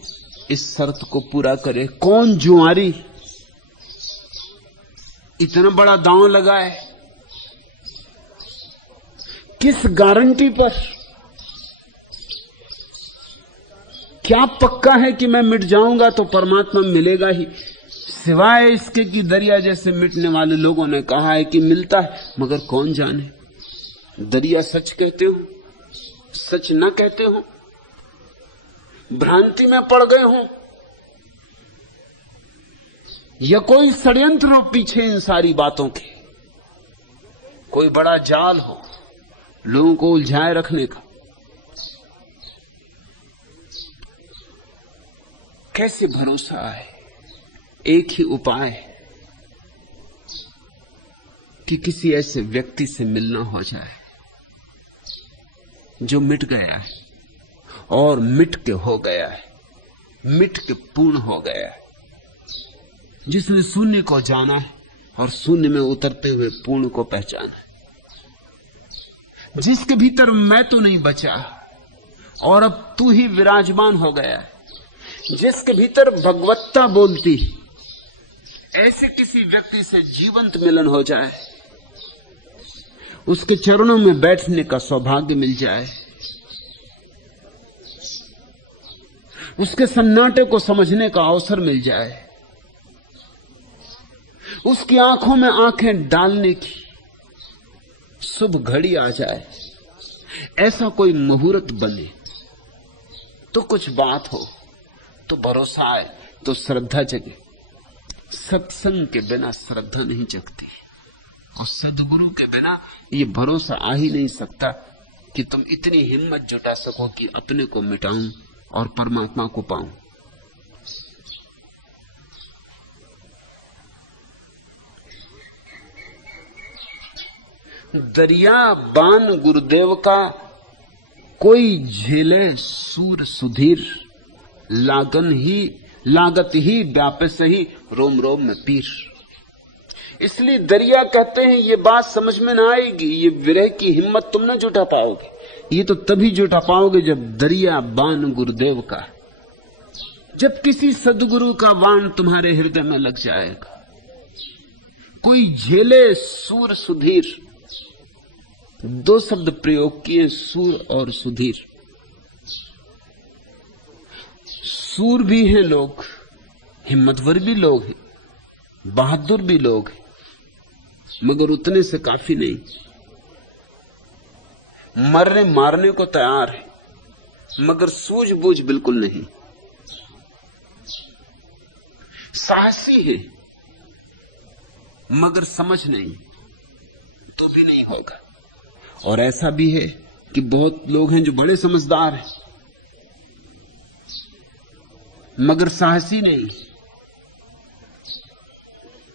इस शर्त को पूरा करे? कौन जुआरी इतना बड़ा दांव लगाए? किस गारंटी पर? क्या पक्का है कि मैं मिट जाऊंगा तो परमात्मा मिलेगा ही? सिवाय इसके कि दरिया जैसे मिटने वाले लोगों ने कहा है कि मिलता है, मगर कौन जाने दरिया सच कहते हो, सच न कहते हो, भ्रांति में पड़ गए हो, या कोई षड्यंत्र हो पीछे इन सारी बातों के, कोई बड़ा जाल हो लोगों को उलझाए रखने का। कैसे भरोसा है? एक ही उपाय है कि किसी ऐसे व्यक्ति से मिलना हो जाए जो मिट गया है और मिट के हो गया है, मिट के पूर्ण हो गया है, जिसने शून्य को जाना है और शून्य में उतरते हुए पूर्ण को पहचाना है, जिसके भीतर मैं तो नहीं बचा और अब तू ही विराजमान हो गया है, जिसके भीतर भगवत्ता बोलती, ऐसे किसी व्यक्ति से जीवंत मिलन हो जाए, उसके चरणों में बैठने का सौभाग्य मिल जाए, उसके सन्नाटे को समझने का अवसर मिल जाए, उसकी आंखों में आंखें डालने की शुभ घड़ी आ जाए, ऐसा कोई मुहूर्त बने, तो कुछ बात हो, तो भरोसा आए, तो श्रद्धा जगे। सत्संग के बिना श्रद्धा नहीं जगती, और सद्गुरु के बिना ये भरोसा आ ही नहीं सकता कि तुम इतनी हिम्मत जुटा सको कि अपने को मिटाऊं और परमात्मा को पाऊं। दरिया बान गुरुदेव का, कोई झेले सूर सुधीर, लागत ही व्यापे सही, रोम रोम में पीर। इसलिए दरिया कहते हैं ये बात समझ में ना आएगी, ये विरह की हिम्मत तुम ना जुटा पाओगे। ये तो तभी जुटा पाओगे जब दरिया बान गुरुदेव का, जब किसी सदगुरु का बाण तुम्हारे हृदय में लग जाएगा। कोई झेले सूर सुधीर, दो शब्द प्रयोग किए, सूर और सुधीर। सूर भी हैं लोग, हिम्मतवर भी लोग हैं, बहादुर भी लोग हैं, मगर उतने से काफी नहीं। मरने मारने को तैयार है, मगर सूझबूझ बिल्कुल नहीं। साहसी है, मगर समझ नहीं, तो भी नहीं होगा। और ऐसा भी है कि बहुत लोग हैं जो बड़े समझदार हैं, मगर साहसी नहीं।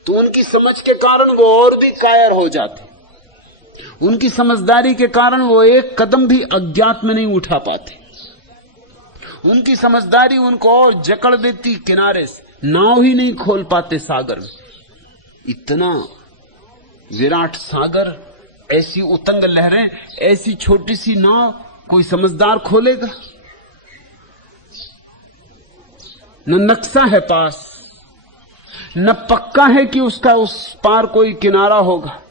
तो उनकी समझ के कारण वो और भी कायर हो जाते, उनकी समझदारी के कारण वो एक कदम भी अज्ञात में नहीं उठा पाते, उनकी समझदारी उनको और जकड़ देती किनारे से, नाव ही नहीं खोल पाते सागर में। इतना विराट सागर, ऐसी उतंग लहरें, ऐसी छोटी सी नाव कोई समझदार खोलेगा? न नक्शा है पास, न पक्का है कि उसका उस पार कोई किनारा होगा,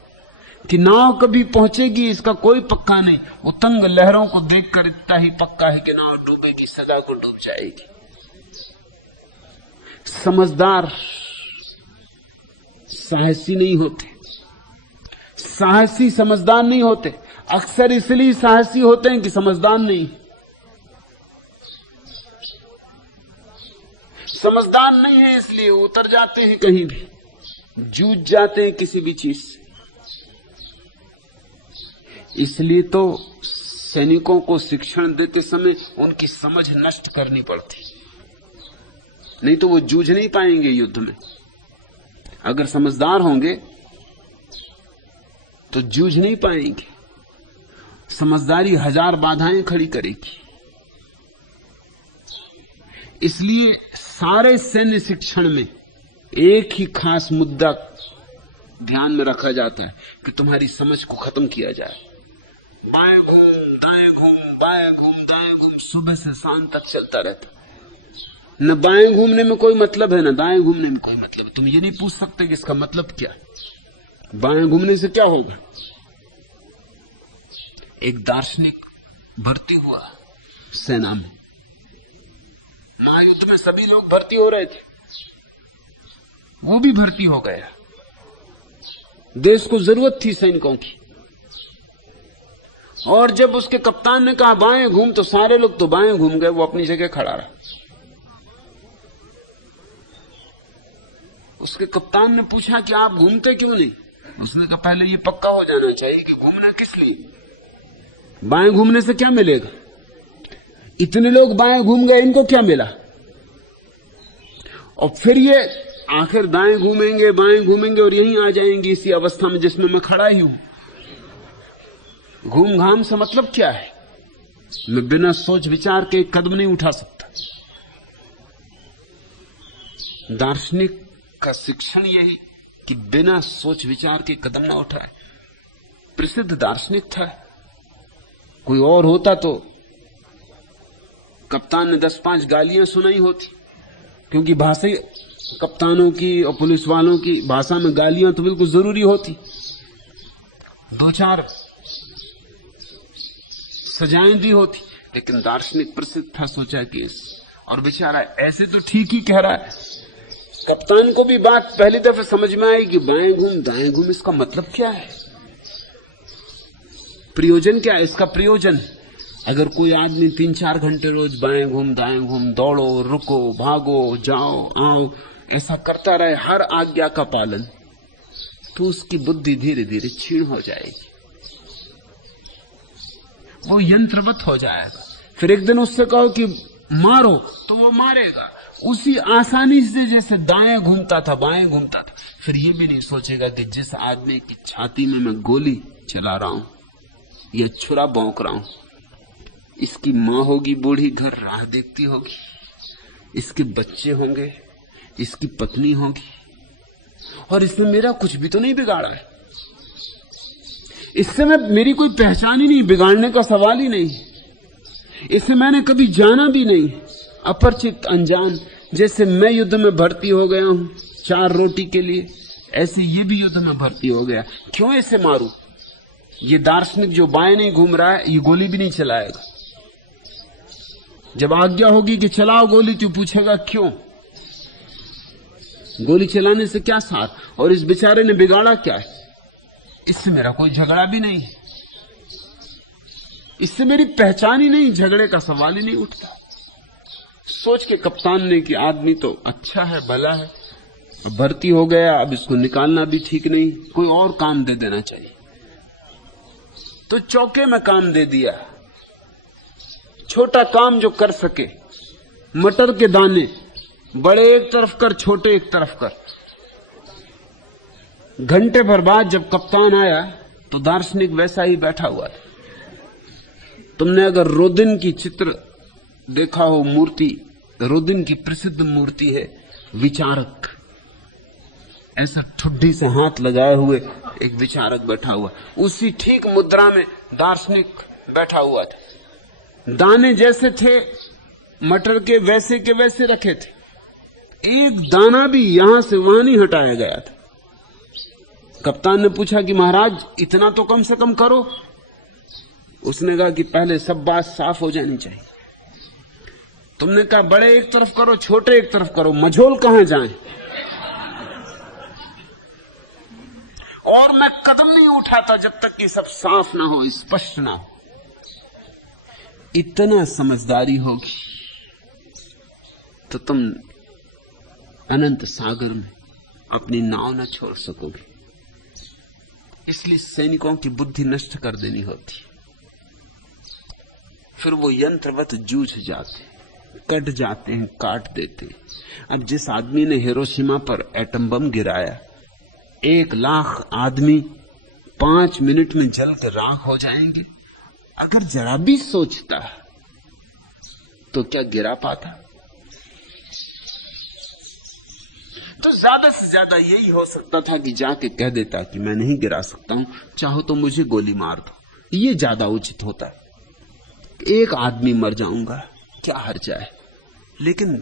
कि नाव कभी पहुंचेगी इसका कोई पक्का नहीं। उतंग लहरों को देखकर इतना ही पक्का है कि नाव डूबेगी, सदा को डूब जाएगी। समझदार साहसी नहीं होते, साहसी समझदार नहीं होते। अक्सर इसलिए साहसी होते हैं कि समझदार नहीं। समझदार नहीं है इसलिए उतर जाते हैं कहीं भी, जूझ जाते हैं किसी भी चीज से। इसलिए तो सैनिकों को शिक्षण देते समय उनकी समझ नष्ट करनी पड़ती, नहीं तो वो जूझ नहीं पाएंगे युद्ध में। अगर समझदार होंगे तो जूझ नहीं पाएंगे। समझदारी हजार बाधाएं खड़ी करेगी। इसलिए सारे सैन्य शिक्षण में एक ही खास मुद्दा ध्यान में रखा जाता है कि तुम्हारी समझ को खत्म किया जाए। बाएं घूम दाएं घूम, बाएं घूम दाएं घूम, सुबह से शाम तक चलता रहता। न बाएं घूमने में कोई मतलब है, न दाएं घूमने में कोई मतलब है। तुम ये नहीं पूछ सकते कि इसका मतलब क्या है। बाएं घूमने से क्या होगा? एक दार्शनिक भर्ती हुआ सेना में, महायुद्ध में सभी लोग भर्ती हो रहे थे, वो भी भर्ती हो गया। देश को जरूरत थी सैनिकों की, और जब उसके कप्तान ने कहा बाएं घूम, तो सारे लोग तो बाएं घूम गए, वो अपनी जगह खड़ा रहा। उसके कप्तान ने पूछा कि आप घूमते क्यों नहीं? उसने कहा पहले ये पक्का हो जाना चाहिए कि घूमना किस लिए, बाएं घूमने से क्या मिलेगा? इतने लोग बाएं घूम गए, इनको क्या मिला? और फिर ये आखिर दाएं घूमेंगे बाएं घूमेंगे और यहीं आ जाएंगे इसी अवस्था में जिसमें मैं खड़ा ही हूं। घूम घाम से मतलब क्या है? मैं बिना सोच विचार के एक कदम नहीं उठा सकता। दार्शनिक का शिक्षण यही कि बिना सोच विचार के कदम ना उठाए। प्रसिद्ध दार्शनिक था, कोई और होता तो कप्तान ने 10-5 गालियां सुनाई होती, क्योंकि भाषा कप्तानों की और पुलिस वालों की भाषा में गालियां तो बिल्कुल जरूरी होती। 2-4 सजाएं दी होती, लेकिन दार्शनिक प्रसिद्ध था, सोचा कि और बेचारा ऐसे तो ठीक ही कह रहा है। कप्तान को भी बात पहली दफे समझ में आई कि बाएं घूम दाएं घूम, इसका मतलब क्या है, प्रयोजन क्या है इसका? प्रयोजन अगर कोई आदमी 3-4 घंटे रोज बाएं घूम दाएं घूम, दौड़ो रुको भागो जाओ आओ ऐसा करता रहे, हर आज्ञा का पालन, तो उसकी बुद्धि धीरे धीरे क्षीण हो जाएगी, वो यंत्रवत हो जाएगा। फिर एक दिन उससे कहो कि मारो तो वो मारेगा उसी आसानी से जैसे दाएं घूमता था बाएं घूमता था। फिर ये भी नहीं सोचेगा कि जिस आदमी की छाती में मैं गोली चला रहा हूं या छुरा भौंक रहा हूं, इसकी मां होगी बूढ़ी, घर राह देखती होगी, इसके बच्चे होंगे, इसकी पत्नी होगी, और इसने मेरा कुछ भी तो नहीं बिगाड़ा है, इससे मेरी कोई पहचान ही नहीं, बिगाड़ने का सवाल ही नहीं, इसे मैंने कभी जाना भी नहीं, अपरिचित अनजान। जैसे मैं युद्ध में भर्ती हो गया हूं 4 रोटी के लिए, ऐसे ये भी युद्ध में भर्ती हो गया। क्यों ऐसे मारूं? ये दार्शनिक जो बाएं नहीं घूम रहा है, ये गोली भी नहीं चलाएगा। जब आज्ञा होगी कि चलाओ गोली, तो पूछेगा क्यों? गोली चलाने से क्या सार? और इस बेचारे ने बिगाड़ा क्या है? इससे मेरा कोई झगड़ा भी नहीं, इससे मेरी पहचान ही नहीं, झगड़े का सवाल ही नहीं उठता। सोच के कप्तान ने कि आदमी तो अच्छा है, भला है, भर्ती हो गया, अब इसको निकालना भी ठीक नहीं, कोई और काम दे देना चाहिए। तो चौके में काम दे दिया, छोटा काम जो कर सके, मटर के दाने बड़े एक तरफ कर, छोटे एक तरफ कर। घंटे भर बाद जब कप्तान आया तो दार्शनिक वैसा ही बैठा हुआ था। तुमने अगर रोदिन की चित्र देखा हो, मूर्ति, रोदिन की प्रसिद्ध मूर्ति है विचारक, ऐसा ठुड्डी से हाथ लगाए हुए एक विचारक बैठा हुआ, उसी ठीक मुद्रा में दार्शनिक बैठा हुआ था। दाने जैसे थे मटर के वैसे रखे थे, एक दाना भी यहां से वहां नहीं हटाया गया था। कप्तान ने पूछा कि महाराज इतना तो कम से कम करो। उसने कहा कि पहले सब बात साफ हो जानी चाहिए। तुमने कहा बड़े एक तरफ करो, छोटे एक तरफ करो, मझोल कहां जाएं? और मैं कदम नहीं उठाता जब तक कि सब साफ ना हो, स्पष्ट ना हो। इतना समझदारी होगी तो तुम अनंत सागर में अपनी नाव न छोड़ सकोगे। इसलिए सैनिकों की बुद्धि नष्ट कर देनी होती, फिर वो यंत्रवत जूझ जाते, कट जाते हैं, काट देते हैं। अब जिस आदमी ने हिरोशिमा पर एटम बम गिराया, 1,00,000 आदमी 5 मिनट में जल कर राख हो जाएंगे, अगर जरा भी सोचता तो क्या गिरा पाता? तो ज्यादा से ज्यादा यही हो सकता था कि जाके कह देता कि मैं नहीं गिरा सकता हूं, चाहो तो मुझे गोली मार दो। ये ज्यादा उचित होता। एक आदमी मर जाऊंगा, क्या हर्ज है। लेकिन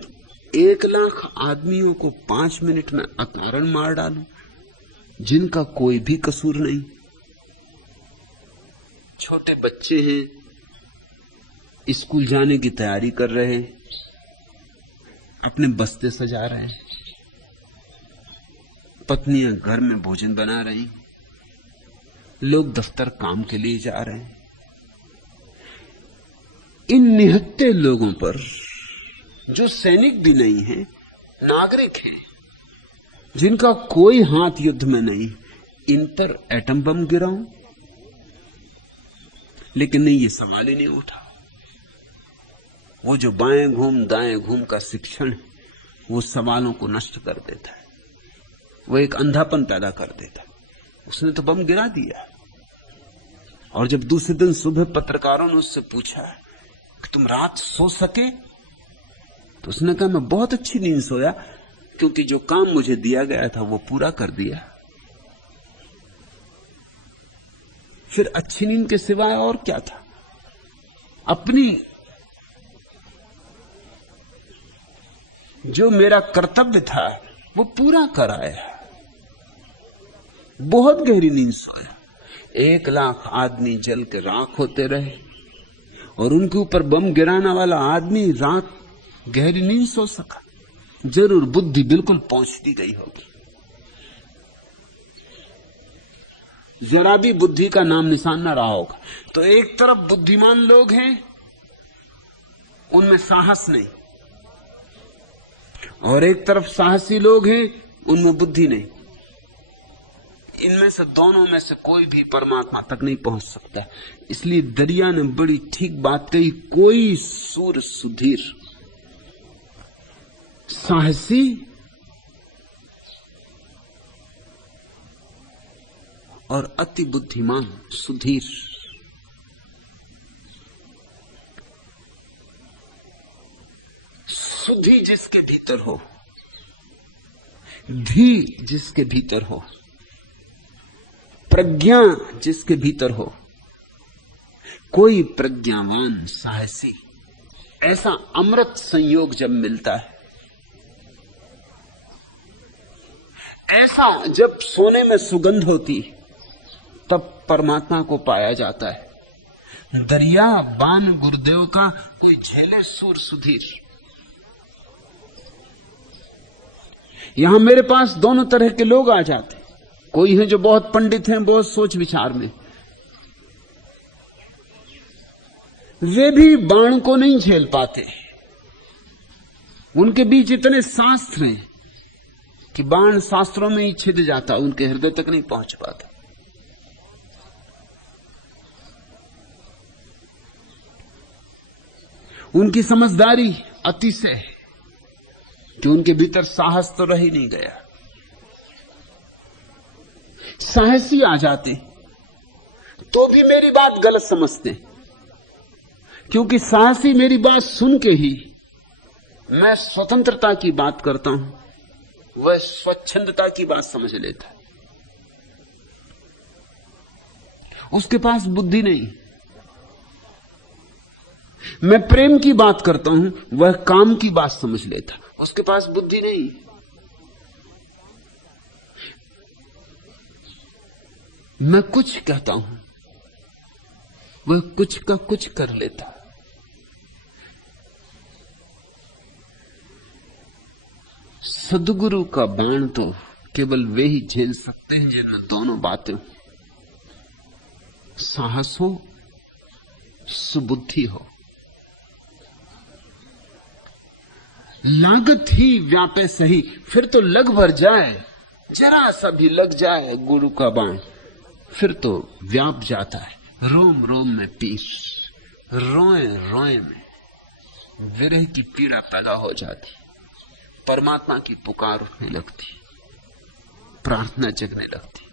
1,00,000 आदमियों को 5 मिनट में अकारण मार डालूं, जिनका कोई भी कसूर नहीं। छोटे बच्चे हैं, स्कूल जाने की तैयारी कर रहे हैं, अपने बस्ते सजा रहे हैं, पत्नियां घर में भोजन बना रही, लोग दफ्तर काम के लिए जा रहे हैं। इन निहत्थे लोगों पर, जो सैनिक भी नहीं है, नागरिक हैं, जिनका कोई हाथ युद्ध में नहीं, इन पर एटम बम गिराऊं? लेकिन नहीं, ये सवाल ही नहीं उठा। वो जो बाएं घूम दाएं घूम का शिक्षण है, वो सवालों को नष्ट कर देता है, वो एक अंधापन पैदा कर देता है। उसने तो बम गिरा दिया। और जब दूसरे दिन सुबह पत्रकारों ने उससे पूछा कि तुम रात सो सके, तो उसने कहा मैं बहुत अच्छी नींद सोया, क्योंकि जो काम मुझे दिया गया था वो पूरा कर दिया। फिर अच्छी नींद के सिवाय और क्या था? अपनी जो मेरा कर्तव्य था वो पूरा कराया। बहुत गहरी नींद सोया। 1,00,000 आदमी जल के राख होते रहे और उनके ऊपर बम गिराने वाला आदमी रात गहरी नींद सो सका। जरूर बुद्धि बिल्कुल पहुंचती गई होगी, जरा भी बुद्धि का नाम निशान न रहा होगा। तो एक तरफ बुद्धिमान लोग हैं, उनमें साहस नहीं, और एक तरफ साहसी लोग हैं, उनमें बुद्धि नहीं। इनमें से दोनों में से कोई भी परमात्मा तक नहीं पहुंच सकता। इसलिए दरिया ने बड़ी ठीक बात कही, कोई सूर सुधीर, साहसी और अति बुद्धिमान सुधीर। सुधि जिसके भीतर हो, धी जिसके भीतर हो, प्रज्ञा जिसके भीतर हो, कोई प्रज्ञावान साहसी, ऐसा अमृत संयोग जब मिलता है, ऐसा जब सोने में सुगंध होती, तब परमात्मा को पाया जाता है। दरिया बान गुरुदेव का कोई झेले सूर सुधीर। यहां मेरे पास दोनों तरह के लोग आ जाते। कोई हैं जो बहुत पंडित हैं, बहुत सोच विचार में, वे भी बाण को नहीं झेल पाते। उनके बीच इतने शास्त्र हैं कि बाण शास्त्रों में ही छिद जाता, उनके हृदय तक नहीं पहुंच पाता। उनकी समझदारी अतिशय है कि उनके भीतर साहस तो रह ही नहीं गया। साहसी आ जाते तो भी मेरी बात गलत समझते, क्योंकि साहसी मेरी बात सुन के ही मैं स्वतंत्रता की बात करता हूं, वह स्वच्छंदता की बात समझ लेता है। उसके पास बुद्धि नहीं। मैं प्रेम की बात करता हूं, वह काम की बात समझ लेता, उसके पास बुद्धि नहीं। मैं कुछ कहता हूं, वह कुछ का कुछ कर लेता। सद्गुरु का बाण तो केवल वे ही झेल सकते हैं जिनमें दोनों बातें हो, साहस हो, सुबुद्धि हो। लागत ही व्यापे सही, फिर तो लग भर जाए, जरा सा भी लग जाए गुरु का बाण, फिर तो व्याप जाता है। रोम रोम में पीस, रोए रोए में विरह की पीड़ा पैदा हो जाती, परमात्मा की पुकार उठने लगती, प्रार्थना जगने लगती।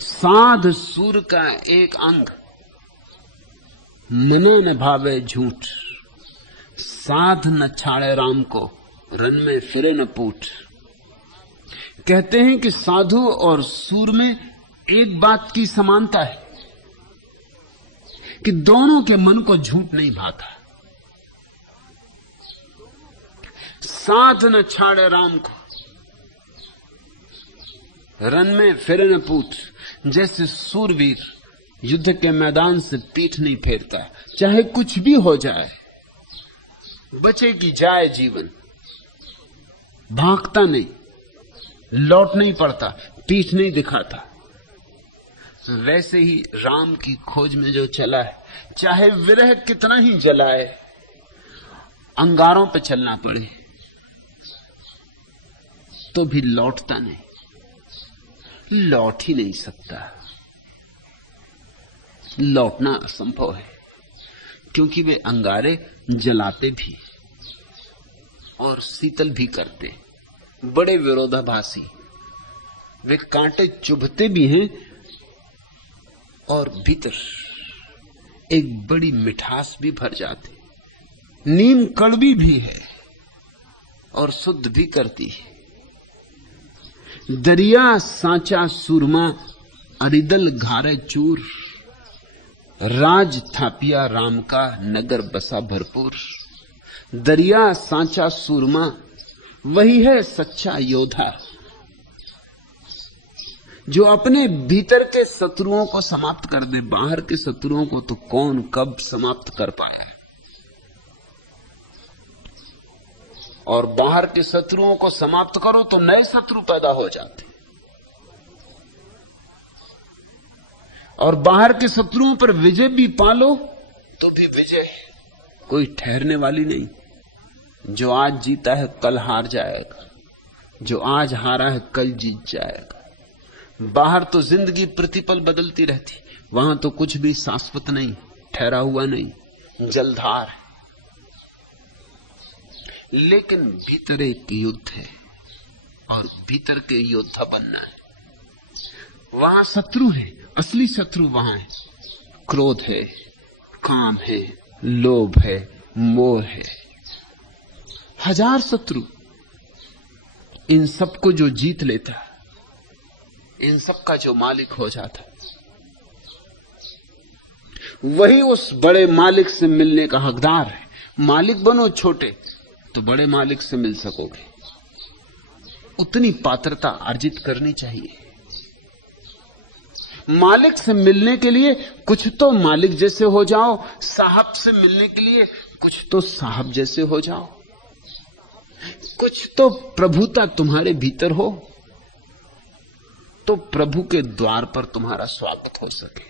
साध सूर का एक अंग, मना न भावे झूठ, साध न छाड़े राम को, रन में फिरे न पूठ। कहते हैं कि साधु और सूर में एक बात की समानता है कि दोनों के मन को झूठ नहीं भाता। साध न छाड़े राम को, रन में फिरे न पूठ। जैसे सूरवीर युद्ध के मैदान से पीठ नहीं फेरता, चाहे कुछ भी हो जाए, बचे की जाए जीवन, भागता नहीं, लौट नहीं पड़ता, पीठ नहीं दिखाता। वैसे ही राम की खोज में जो चला है, चाहे विरह कितना ही जलाए, अंगारों पे चलना पड़े तो भी लौटता नहीं, लौट ही नहीं सकता। लौटना असंभव है, क्योंकि वे अंगारे जलाते भी और शीतल भी करते, बड़े विरोधाभासी। वे कांटे चुभते भी हैं और भीतर एक बड़ी मिठास भी भर जाती। नीम कड़वी भी है और शुद्ध भी करती है। दरिया सांचा सूरमा, अरिदल घारे चूर, राज थापिया राम का, नगर बसा भरपूर। दरिया सांचा सूरमा, वही है सच्चा योद्धा जो अपने भीतर के शत्रुओं को समाप्त कर दे। बाहर के शत्रुओं को तो कौन कब समाप्त कर पाया है, और बाहर के शत्रुओं को समाप्त करो तो नए शत्रु पैदा हो जाते, और बाहर के शत्रुओं पर विजय भी पालो तो भी विजय कोई ठहरने वाली नहीं। जो आज जीता है कल हार जाएगा, जो आज हारा है कल जीत जाएगा। बाहर तो जिंदगी प्रतिपल बदलती रहती, वहां तो कुछ भी शाश्वत नहीं, ठहरा हुआ नहीं, जलधार है। लेकिन भीतर एक युद्ध है और भीतर के योद्धा बनना है। वहां शत्रु है, असली शत्रु वहां है। क्रोध है, काम है, लोभ है, मोह है, हजार शत्रु। इन सबको जो जीत लेता, इन सब का जो मालिक हो जाता, वही उस बड़े मालिक से मिलने का हकदार है। मालिक बनो छोटे तो बड़े मालिक से मिल सकोगे। उतनी पात्रता अर्जित करनी चाहिए। मालिक से मिलने के लिए कुछ तो मालिक जैसे हो जाओ, साहब से मिलने के लिए कुछ तो साहब जैसे हो जाओ, कुछ तो प्रभुता तुम्हारे भीतर हो, तो प्रभु के द्वार पर तुम्हारा स्वागत हो सके।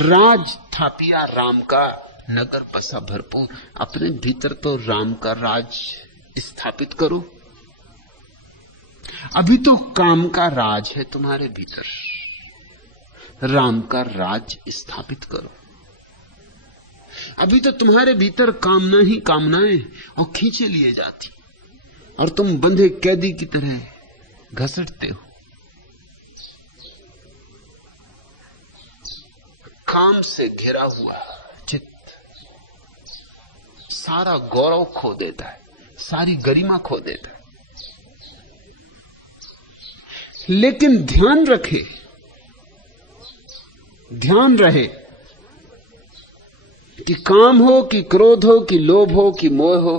राज थापिया राम का, नगर बसा भरपूर। अपने भीतर तो राम का राज स्थापित करो। अभी तो काम का राज है तुम्हारे भीतर, राम का राज स्थापित करो। अभी तो तुम्हारे भीतर कामना ही कामनाएं और खींचे लिए जाती, और तुम बंधे कैदी की तरह घसटते हो। काम से घिरा हुआ चित्त सारा गौरव खो देता है, सारी गरिमा खो देता है। लेकिन ध्यान रहे कि काम हो कि क्रोध हो कि लोभ हो कि मोह हो,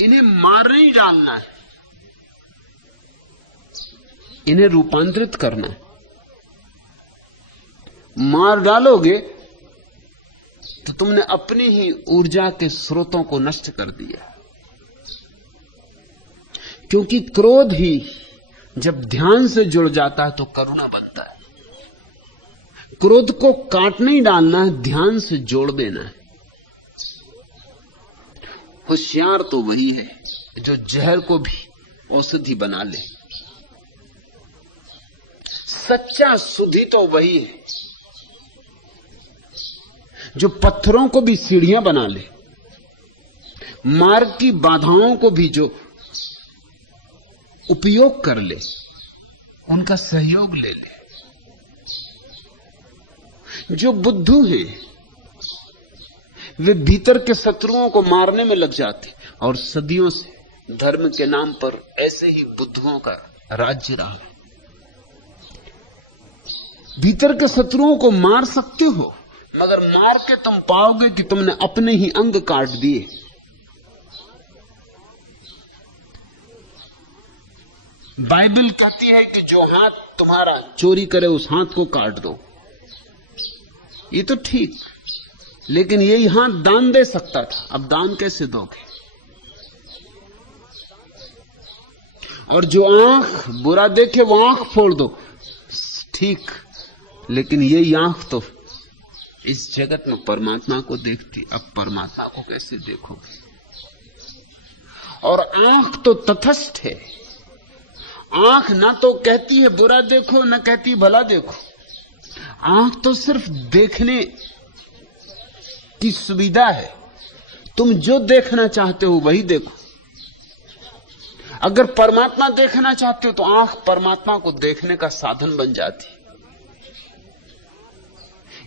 इन्हें मार नहीं डालना है, इन्हें रूपांतरित करना है। मार डालोगे तो तुमने अपनी ही ऊर्जा के स्रोतों को नष्ट कर दिया। क्योंकि क्रोध ही जब ध्यान से जुड़ जाता है तो करुणा बनता है। क्रोध को काट नहीं डालना है, ध्यान से जोड़ देना है। होशियार तो वही है जो जहर को भी औषधि बना ले। सच्चा सुधी तो वही है जो पत्थरों को भी सीढ़ियां बना ले, मार्ग की बाधाओं को भी जो उपयोग कर ले, उनका सहयोग ले ले। जो बुद्धू हैं वे भीतर के शत्रुओं को मारने में लग जाते, और सदियों से धर्म के नाम पर ऐसे ही बुद्धुओं का राज्य रहा। भीतर के शत्रुओं को मार सकते हो, मगर मार के तुम पाओगे कि तुमने अपने ही अंग काट दिए। बाइबल कहती है कि जो हाथ तुम्हारा चोरी करे उस हाथ को काट दो। ये तो ठीक, लेकिन यही हाथ दान दे सकता था, अब दान कैसे दोगे? और जो आंख बुरा देखे वो आंख फोड़ दो, ठीक, लेकिन यही आंख तो इस जगत में परमात्मा को देखती, अब परमात्मा को कैसे देखोगे? और आंख तो तटस्थ है, आंख ना तो कहती है बुरा देखो ना कहती भला देखो। आंख तो सिर्फ देखने की सुविधा है, तुम जो देखना चाहते हो वही देखो। अगर परमात्मा देखना चाहते हो तो आंख परमात्मा को देखने का साधन बन जाती।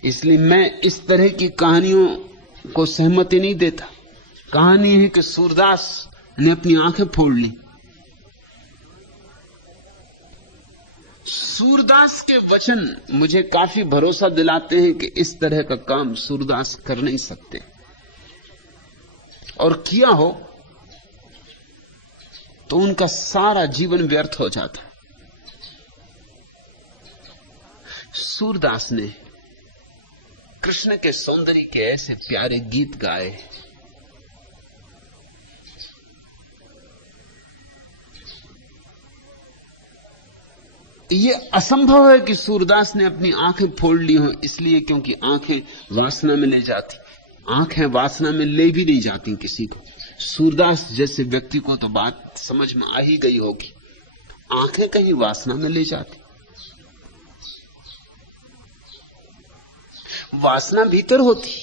इसलिए मैं इस तरह की कहानियों को सहमति नहीं देता। कहानी है कि सूरदास ने अपनी आंखें फोड़ ली। सूरदास के वचन मुझे काफी भरोसा दिलाते हैं कि इस तरह का काम सूरदास कर नहीं सकते, और किया हो तो उनका सारा जीवन व्यर्थ हो जाता। सूरदास ने कृष्ण के सौंदर्य के ऐसे प्यारे गीत गाए, ये असंभव है कि सूरदास ने अपनी आंखें फोड़ ली हो, इसलिए क्योंकि आंखें वासना में ले जाती। आंखें वासना में ले भी नहीं जाती किसी को। सूरदास जैसे व्यक्ति को तो बात समझ में आ ही गई होगी, आंखें कहीं वासना में ले जाती। वासना भीतर होती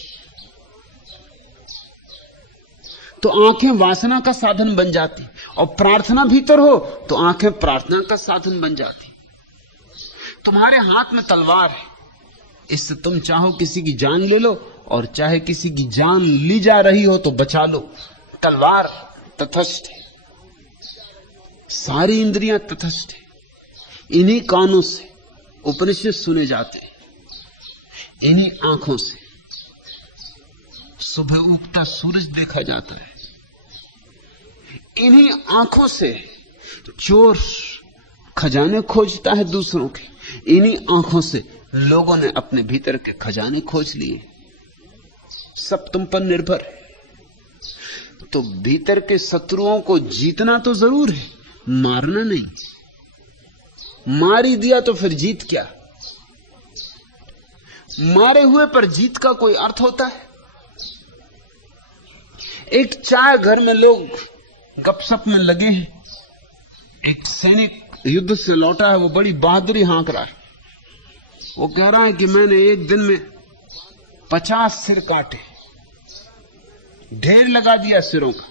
तो आंखें वासना का साधन बन जाती, और प्रार्थना भीतर हो तो आंखें प्रार्थना का साधन बन जाती। तुम्हारे हाथ में तलवार है, इससे तुम चाहो किसी की जान ले लो, और चाहे किसी की जान ली जा रही हो तो बचा लो। तलवार तटस्थ है, सारी इंद्रियां तटस्थ है। इन्हीं कानों से उपनिषद सुने जाते हैं, इन्हीं आंखों से सुबह उगता सूरज देखा जाता है, इन्हीं आंखों से चोर खजाने खोजता है दूसरों के, इन्हीं आंखों से लोगों ने अपने भीतर के खजाने खोज लिए। सब तुम पर निर्भर है। तो भीतर के शत्रुओं को जीतना तो जरूर है, मारना नहीं। मार ही दिया तो फिर जीत क्या? मारे हुए पर जीत का कोई अर्थ होता है? एक चाय घर में लोग गपशप में लगे हैं, एक सैनिक युद्ध से लौटा है, वो बड़ी बहादुरी हाँक रहा है। वो कह रहा है कि मैंने एक दिन में 50 सिर काटे, ढेर लगा दिया सिरों का।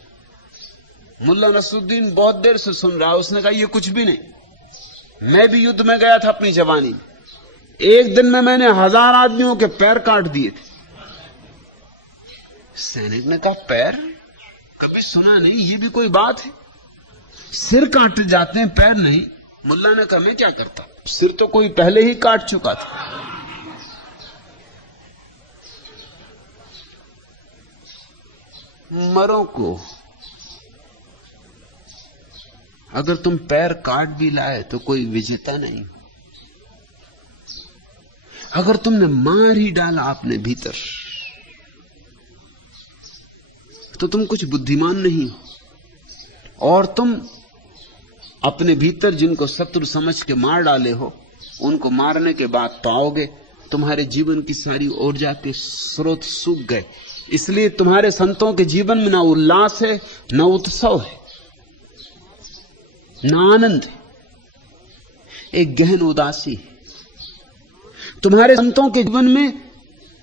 मुल्ला नसरुद्दीन बहुत देर से सुन रहा है। उसने कहा ये कुछ भी नहीं, मैं भी युद्ध में गया था अपनी जवानी में, एक दिन में मैंने 1000 आदमियों के पैर काट दिए थे। सैनिक ने कहा, पैर कभी सुना नहीं, ये भी कोई बात है? सिर काटे जाते हैं, पैर नहीं। मुल्ला ने कहा, मैं क्या करता, सिर तो कोई पहले ही काट चुका था। मरो को अगर तुम पैर काट भी लाए तो कोई विजेता नहीं। अगर तुमने मार ही डाला अपने भीतर तो तुम कुछ बुद्धिमान नहीं हो। और तुम अपने भीतर जिनको शत्रु समझ के मार डाले हो, उनको मारने के बाद पाओगे तुम्हारे जीवन की सारी ऊर्जा के स्रोत सूख गए। इसलिए तुम्हारे संतों के जीवन में ना उल्लास है, ना उत्सव है, ना आनंद है, एक गहन उदासी है। तुम्हारे संतों के जीवन में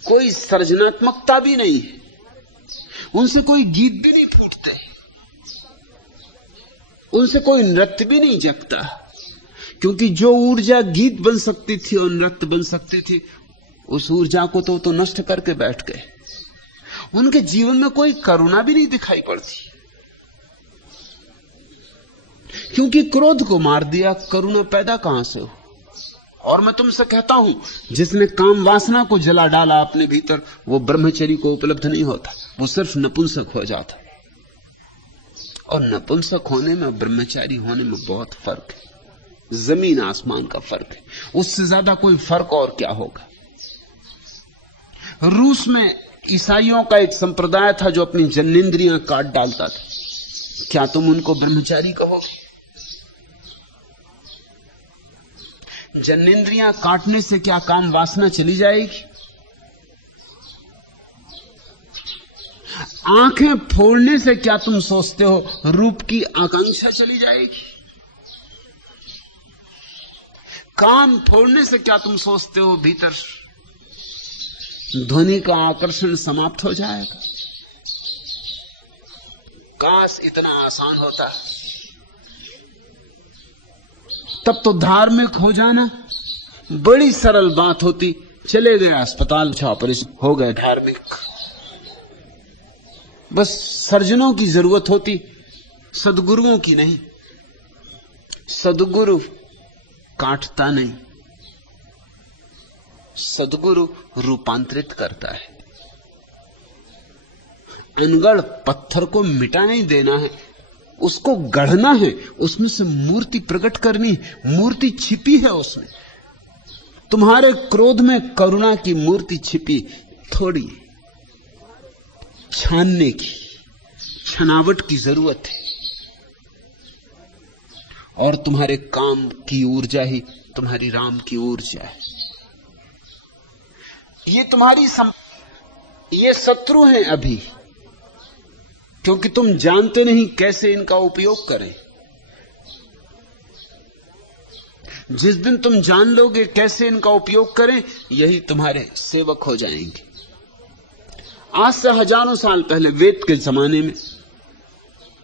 कोई सृजनात्मकता भी नहीं है, उनसे कोई गीत भी नहीं फूटते, उनसे कोई नृत्य भी नहीं जगता, क्योंकि जो ऊर्जा गीत बन सकती थी और नृत्य बन सकती थी, उस ऊर्जा को तो नष्ट करके बैठ गए। उनके जीवन में कोई करुणा भी नहीं दिखाई पड़ती, क्योंकि क्रोध को मार दिया, करुणा पैदा कहां से हो। और मैं तुमसे कहता हूं, जिसने काम वासना को जला डाला अपने भीतर, वो ब्रह्मचर्य को उपलब्ध नहीं होता, वो सिर्फ नपुंसक हो जाता। और नपुंसक होने में ब्रह्मचारी होने में बहुत फर्क है, जमीन आसमान का फर्क है। उससे ज्यादा कोई फर्क और क्या होगा। रूस में ईसाइयों का एक संप्रदाय था जो अपनी जन्नेंद्रियां काट डालता था। क्या तुम उनको ब्रह्मचारी कहोगे? जन्नेंद्रियां काटने से क्या काम वासना चली जाएगी? आंखें फोड़ने से क्या तुम सोचते हो रूप की आकांक्षा चली जाएगी? कान फोड़ने से क्या तुम सोचते हो भीतर ध्वनि का आकर्षण समाप्त हो जाएगा? काश इतना आसान होता, तब तो धार्मिक हो जाना बड़ी सरल बात होती। चले गए अस्पताल, ऑपरेशन हो गए धार्मिक। बस सर्जनों की जरूरत होती, सदगुरुओं की नहीं। सदगुरु काटता नहीं, सदगुरु रूपांतरित करता है। अनगढ़ पत्थर को मिटा नहीं देना है, उसको गढ़ना है, उसमें से मूर्ति प्रकट करनी। मूर्ति छिपी है उसमें। तुम्हारे क्रोध में करुणा की मूर्ति छिपी, थोड़ी छानने की, छनावट की जरूरत है। और तुम्हारे काम की ऊर्जा ही तुम्हारी राम की ऊर्जा है। ये तुम्हारी ये शत्रु हैं अभी, क्योंकि तुम जानते नहीं कैसे इनका उपयोग करें। जिस दिन तुम जान लोगे कैसे इनका उपयोग करें, यही तुम्हारे सेवक हो जाएंगे। आज से हजारों साल पहले वेद के जमाने में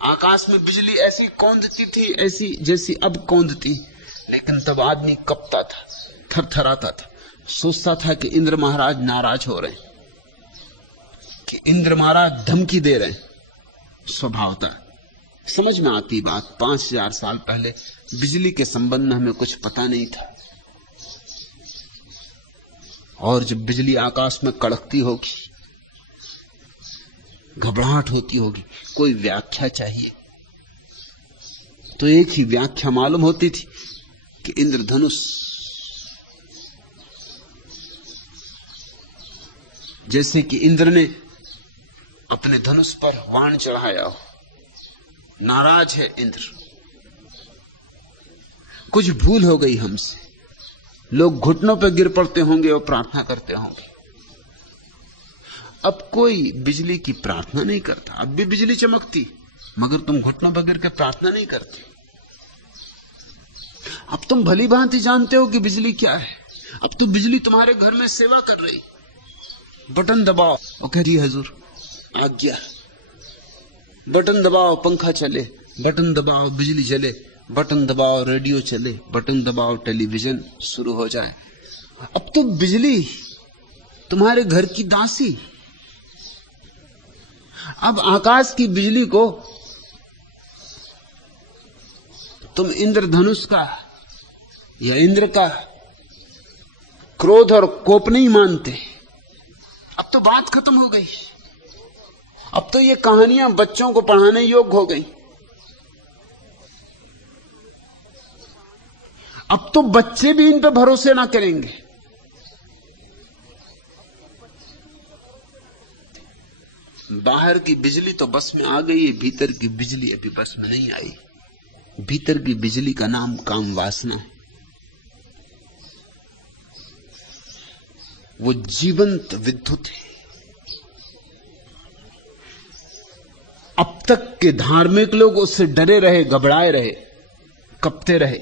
आकाश में बिजली ऐसी कौंधती थी, ऐसी जैसी अब कौंधती, लेकिन तब आदमी कपता था, थरथराता था, सोचता था कि इंद्र महाराज नाराज हो रहे हैं, कि इंद्र महाराज धमकी दे रहे हैं। स्वभावता समझ में आती बात। 5000 साल पहले बिजली के संबंध में हमें कुछ पता नहीं था, और जब बिजली आकाश में कड़कती होगी, घबराहट होती होगी, कोई व्याख्या चाहिए, तो एक ही व्याख्या मालूम होती थी कि इंद्रधनुष, जैसे कि इंद्र ने अपने धनुष पर बाण चढ़ाया हो, नाराज है इंद्र, कुछ भूल हो गई हमसे। लोग घुटनों पर गिर पड़ते होंगे और प्रार्थना करते होंगे। अब कोई बिजली की प्रार्थना नहीं करता। अब भी बिजली चमकती, मगर तुम घुटनों पर गिर के प्रार्थना नहीं करते। अब तुम भली भांति जानते हो कि बिजली क्या है। अब तो बिजली तुम्हारे घर में सेवा कर रही। बटन दबाओ और कह रही हुजूर आज्ञा, बटन दबाओ पंखा चले, बटन दबाओ बिजली चले, बटन दबाओ रेडियो चले, बटन दबाओ टेलीविजन शुरू हो जाए। अब तो बिजली तुम्हारे घर की दासी। अब आकाश की बिजली को तुम इंद्रधनुष का या इंद्र का क्रोध और कोप नहीं मानते। अब तो बात खत्म हो गई। अब तो ये कहानियां बच्चों को पढ़ाने योग्य हो गई। अब तो बच्चे भी इन पे भरोसे ना करेंगे। बाहर की बिजली तो बस में आ गई है, भीतर की बिजली अभी बस में नहीं आई। भीतर की बिजली का नाम काम वासना है। वो जीवंत विद्युत है। अब तक के धार्मिक लोग उससे डरे रहे, घबराए रहे, कपते रहे।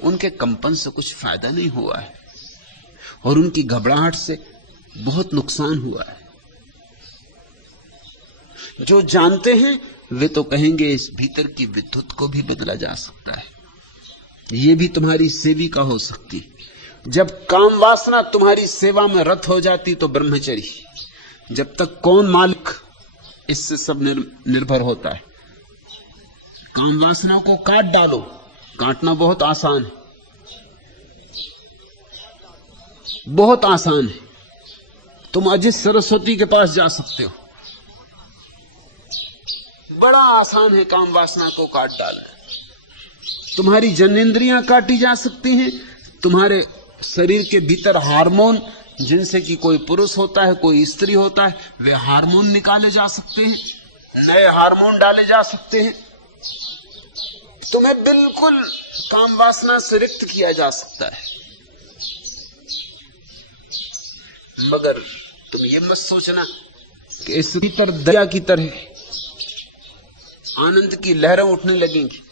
उनके कंपन से कुछ फायदा नहीं हुआ है और उनकी घबराहट से बहुत नुकसान हुआ है। जो जानते हैं वे तो कहेंगे इस भीतर की विद्युत को भी बदला जा सकता है, ये भी तुम्हारी सेविका हो सकती। जब काम वासना तुम्हारी सेवा में रत हो जाती तो ब्रह्मचर्य। जब तक कौन मालिक, इससे सब निर्भर होता है। काम वासना को काट डालो। काटना बहुत आसान है, बहुत आसान है। तुम अजित सरस्वती के पास जा सकते हो। बड़ा आसान है काम वासना को काट डालना। तुम्हारी जनेंद्रियां काटी जा सकती हैं। तुम्हारे शरीर के भीतर हार्मोन, जिनसे कि कोई पुरुष होता है कोई स्त्री होता है, वे हार्मोन निकाले जा सकते हैं, नए हार्मोन डाले जा सकते हैं। तुम्हें बिल्कुल काम वासना से रिक्त किया जा सकता है। मगर तुम ये मत सोचना कि इस भीतर दरिया की तरह आनंद की लहरें उठने लगेंगी,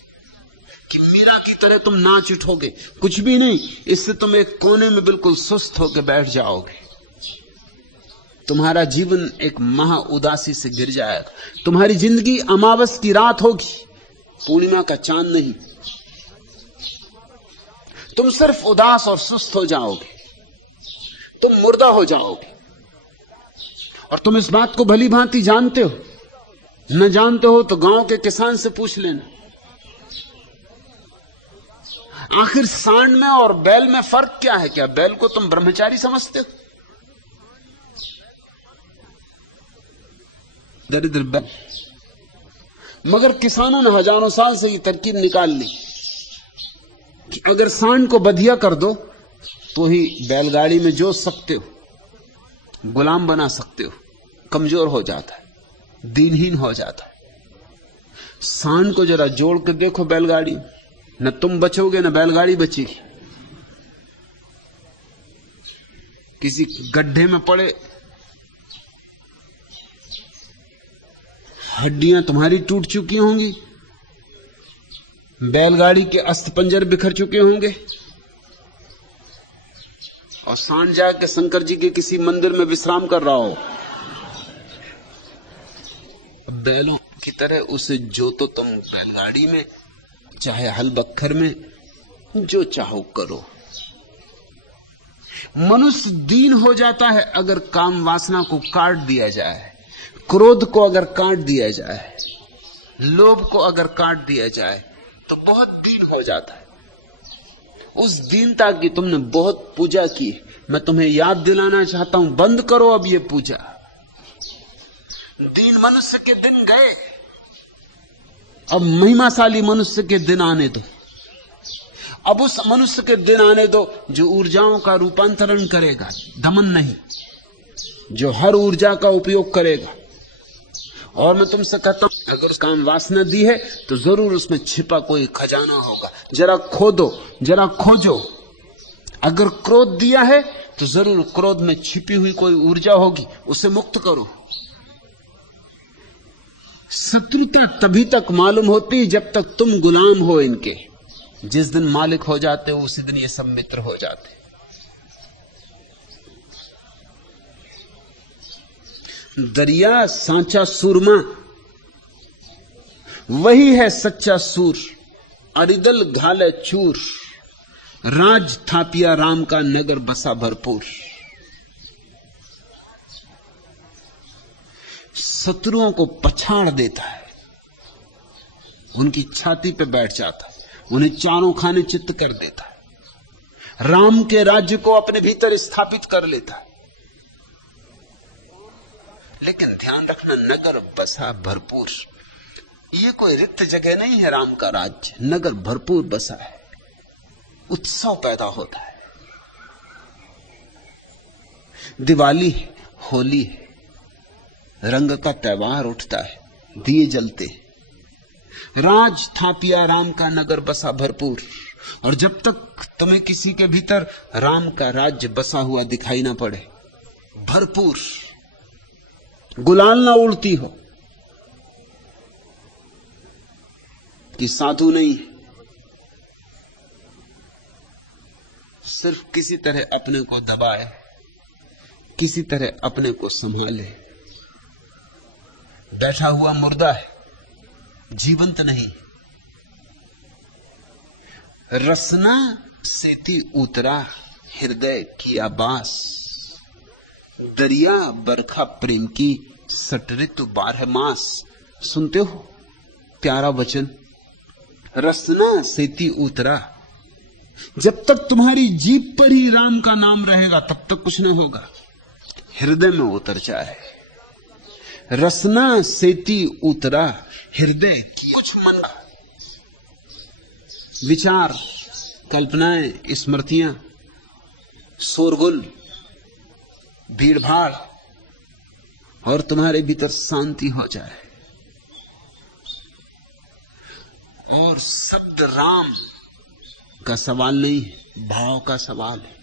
कि मीरा की तरह तुम नाच उठोगे। कुछ भी नहीं। इससे तुम एक कोने में बिल्कुल सुस्त होकर बैठ जाओगे। तुम्हारा जीवन एक महा उदासी से गिर जाएगा। तुम्हारी जिंदगी अमावस की रात होगी, पूर्णिमा का चांद नहीं। तुम सिर्फ उदास और सुस्त हो जाओगे। तुम मुर्दा हो जाओगे। और तुम इस बात को भली भांति जानते हो। न जानते हो तो गांव के किसान से पूछ लेना। आखिर सांड में और बैल में फर्क क्या है? क्या बैल को तुम ब्रह्मचारी समझते हो? दरिद्र बैल। मगर किसानों ने हजारों साल से ये तरकीब निकाल ली कि अगर सांड को बधिया कर दो तो ही बैलगाड़ी में जोत सकते हो, गुलाम बना सकते हो। कमजोर हो जाता है, दीनहीन हो जाता है। सांड को जरा जोड़ के देखो बैलगाड़ी में, न तुम बचोगे न बैलगाड़ी बचेगी। किसी गड्ढे में पड़े, हड्डियां तुम्हारी टूट चुकी होंगी, बैलगाड़ी के अस्थिपंजर बिखर चुके होंगे, और सांड जाके शंकर जी के किसी मंदिर में विश्राम कर रहा हो। बैलों की तरह उसे जो तो तुम बैलगाड़ी में, चाहे हल बख्तर में, जो चाहो करो। मनुष्य दीन हो जाता है अगर काम वासना को काट दिया जाए, क्रोध को अगर काट दिया जाए, लोभ को अगर काट दिया जाए, तो बहुत दीन हो जाता है। उस दीनता की तुमने बहुत पूजा की। मैं तुम्हें याद दिलाना चाहता हूं, बंद करो अब ये पूजा। दीन मनुष्य के दिन गए, अब महिमाशाली मनुष्य के दिन आने दो। अब उस मनुष्य के दिन आने दो जो ऊर्जाओं का रूपांतरण करेगा, दमन नहीं, जो हर ऊर्जा का उपयोग करेगा। और मैं तुमसे कहता हूं, अगर उस काम वासना दी है तो जरूर उसमें छिपा कोई खजाना होगा। जरा खोदो, जरा खोजो। अगर क्रोध दिया है तो जरूर क्रोध में छिपी हुई कोई ऊर्जा होगी, उसे मुक्त करो। शत्रुता तभी तक मालूम होती जब तक तुम गुलाम हो इनके। जिस दिन मालिक हो जाते हो उसी दिन ये सब मित्र हो जाते। दरिया सांचा सूरमा, वही है सच्चा सूर। अरिदल घाले चूर, राज थापिया राम का नगर बसा भरपूर। शत्रुओं को पछाड़ देता है, उनकी छाती पे बैठ जाता है, उन्हें चारों खाने चित्त कर देता है, राम के राज्य को अपने भीतर स्थापित कर लेता है। लेकिन ध्यान रखना, नगर बसा भरपूर, ये कोई रिक्त जगह नहीं है। राम का राज्य नगर भरपूर बसा है, उत्सव पैदा होता है। दिवाली है, होली है, रंग का त्योहार उठता है, दिए जलते हैं। राज थापिया राम का नगर बसा भरपूर। और जब तक तुम्हें किसी के भीतर राम का राज्य बसा हुआ दिखाई ना पड़े, भरपूर, गुलाल ना उड़ती हो कि साधु नहीं, सिर्फ किसी तरह अपने को दबाए, किसी तरह अपने को संभाले, बैठा हुआ मुर्दा है, जीवंत नहीं। रसना सेती उतरा हृदय की आबास, दरिया बरखा प्रेम की सट ऋतु 12 मास। सुनते हो प्यारा वचन, रसना सेती उतरा। जब तक तुम्हारी जीभ पर ही राम का नाम रहेगा तब तक कुछ नहीं होगा, हृदय में उतर जाए। रसना सेती उतरा हृदय की, कुछ मन का विचार, कल्पनाएं, स्मृतियां, शोरगुल, भीड़भाड़, और तुम्हारे भीतर शांति हो जाए। और शब्द राम का सवाल नहीं है, भाव का सवाल है।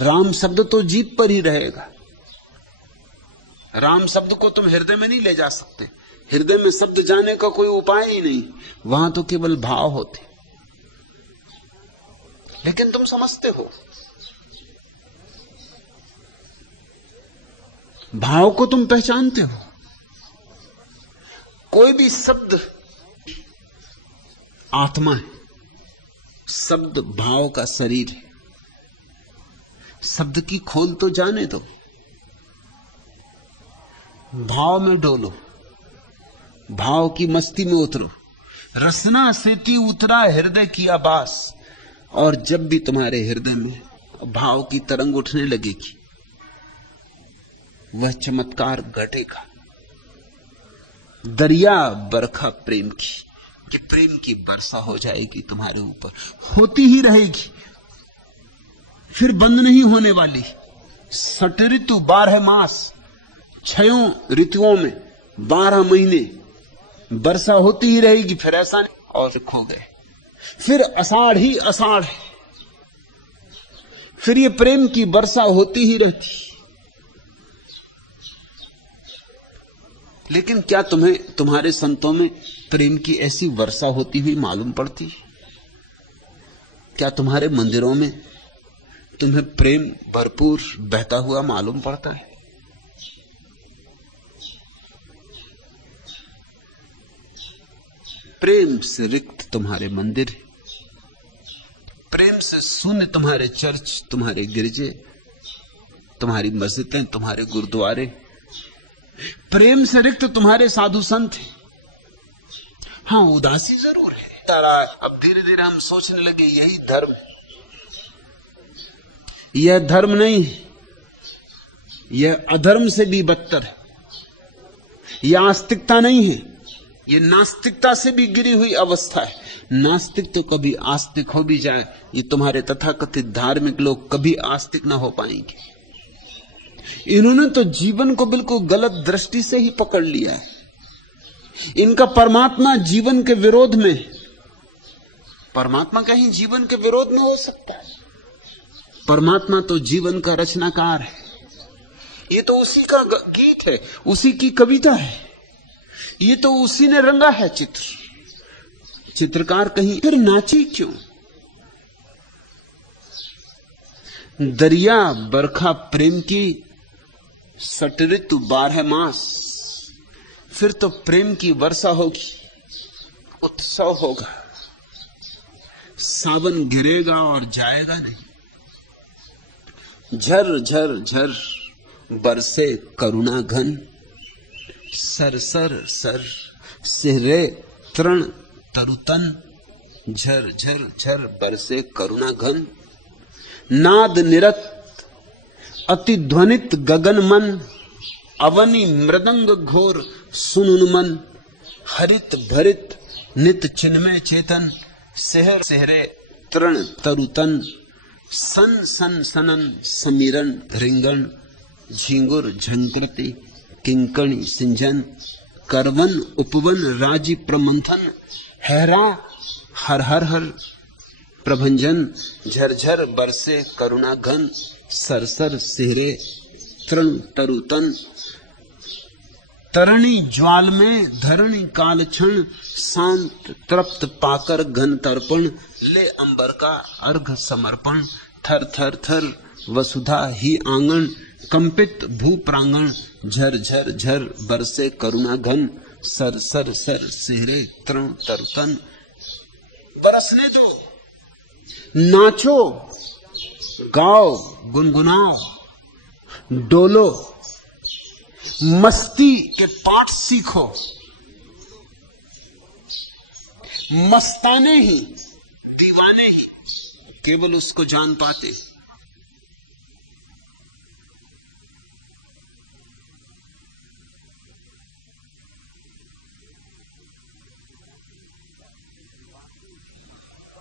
राम शब्द तो जीभ पर ही रहेगा, राम शब्द को तुम हृदय में नहीं ले जा सकते। हृदय में शब्द जाने का कोई उपाय ही नहीं, वहां तो केवल भाव होते। लेकिन तुम समझते हो, भाव को तुम पहचानते हो। कोई भी शब्द आत्मा है, शब्द भाव का शरीर है। शब्द की खोल तो जाने दो, भाव में डोलो, भाव की मस्ती में उतरो। रसना सेती उतरा हृदय की आबास। और जब भी तुम्हारे हृदय में भाव की तरंग उठने लगेगी, वह चमत्कार घटेगा। दरिया बरखा प्रेम की, कि प्रेम की वर्षा हो जाएगी तुम्हारे ऊपर, होती ही रहेगी, फिर बंद नहीं होने वाली। सट ऋतु 12 मास, 6 ऋतुओं में 12 महीने वर्षा होती ही रहेगी, फिर ऐसा नहीं और खो गए। फिर आषाढ़ ही आषाढ़ है, फिर ये प्रेम की वर्षा होती ही रहती। लेकिन क्या तुम्हें तुम्हारे संतों में प्रेम की ऐसी वर्षा होती हुई मालूम पड़ती है? क्या तुम्हारे मंदिरों में तुम्हें प्रेम भरपूर बहता हुआ मालूम पड़ता है? प्रेम से रिक्त तुम्हारे मंदिर, प्रेम से शून्य तुम्हारे चर्च, तुम्हारे गिरजे, तुम्हारी मस्जिदें, तुम्हारे गुरुद्वारे, प्रेम से रिक्त तुम्हारे साधु संत। हां, उदासी जरूर है। अब धीरे धीरे हम सोचने लगे यही धर्म है। यह धर्म नहीं है, यह अधर्म से भी बदतर है। यह आस्तिकता नहीं है, यह नास्तिकता से भी गिरी हुई अवस्था है। नास्तिक तो कभी आस्तिक हो भी जाए, ये तुम्हारे तथाकथित धार्मिक लोग कभी आस्तिक ना हो पाएंगे। इन्होंने तो जीवन को बिल्कुल गलत दृष्टि से ही पकड़ लिया है। इनका परमात्मा जीवन के विरोध में। परमात्मा कहीं जीवन के विरोध में हो सकता है? परमात्मा तो जीवन का रचनाकार है। ये तो उसी का गीत है, उसी की कविता है, ये तो उसी ने रंगा है चित्र। चित्रकार कहीं फिर नाची क्यों? दरिया बरखा प्रेम की सट ऋतु 12 मास, फिर तो प्रेम की वर्षा होगी, उत्सव होगा। सावन गिरेगा और जाएगा नहीं। झर झर झर बरसे करुणा घन, सर सर सर सिहरे तृण तरुतन। झर झर झर बरसे करुणा घन, नाद निरत अति ध्वनित गगन मन। अवनी मृदंग घोर सुनुन मन, हरित भरित नित चिन्मय चेतन। सेहर सेहरे तृण तरुतन, सन सन सनन समीरन रिंगण। झिंगुर झंकृति किंकणी सिंजन, करवन उपवन राजी प्रमंथन। हैरा हर हर हर प्रभंजन। झरझर बरसे करुणा घन, सरसर सेहरे तृण तरुतन। तरणी ज्वाल में धरणी काल क्षण, शांत तृप्त पाकर घन तर्पण। ले अंबर का अर्घ समर्पण, थर थर थर वसुधा ही आंगन। कंपित भू प्रांगण, झर झर झर बरसे करुणा घन। सर सर सर सेहरे तृण तरुतन। बरसने दो, नाचो गाओ गुनगुनाओ डोलो, मस्ती के पाठ सीखो। मस्ताने ही दीवाने ही केवल उसको जान पाते।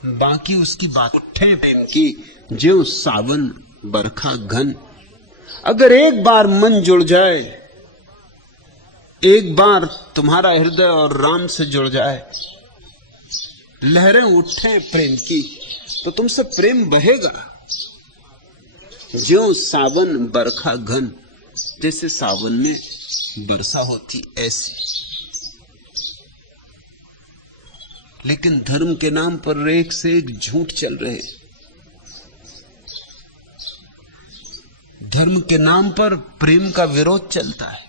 बाकी उसकी बात उठे प्रेम की ज्यों सावन बरखा घन। अगर एक बार मन जुड़ जाए, एक बार तुम्हारा हृदय और राम से जुड़ जाए, लहरें उठे प्रेम की, तो तुमसे प्रेम बहेगा। ज्यों सावन बरखा घन, जैसे सावन में वर्षा होती ऐसी। लेकिन धर्म के नाम पर एक से एक झूठ चल रहे। धर्म के नाम पर प्रेम का विरोध चलता है।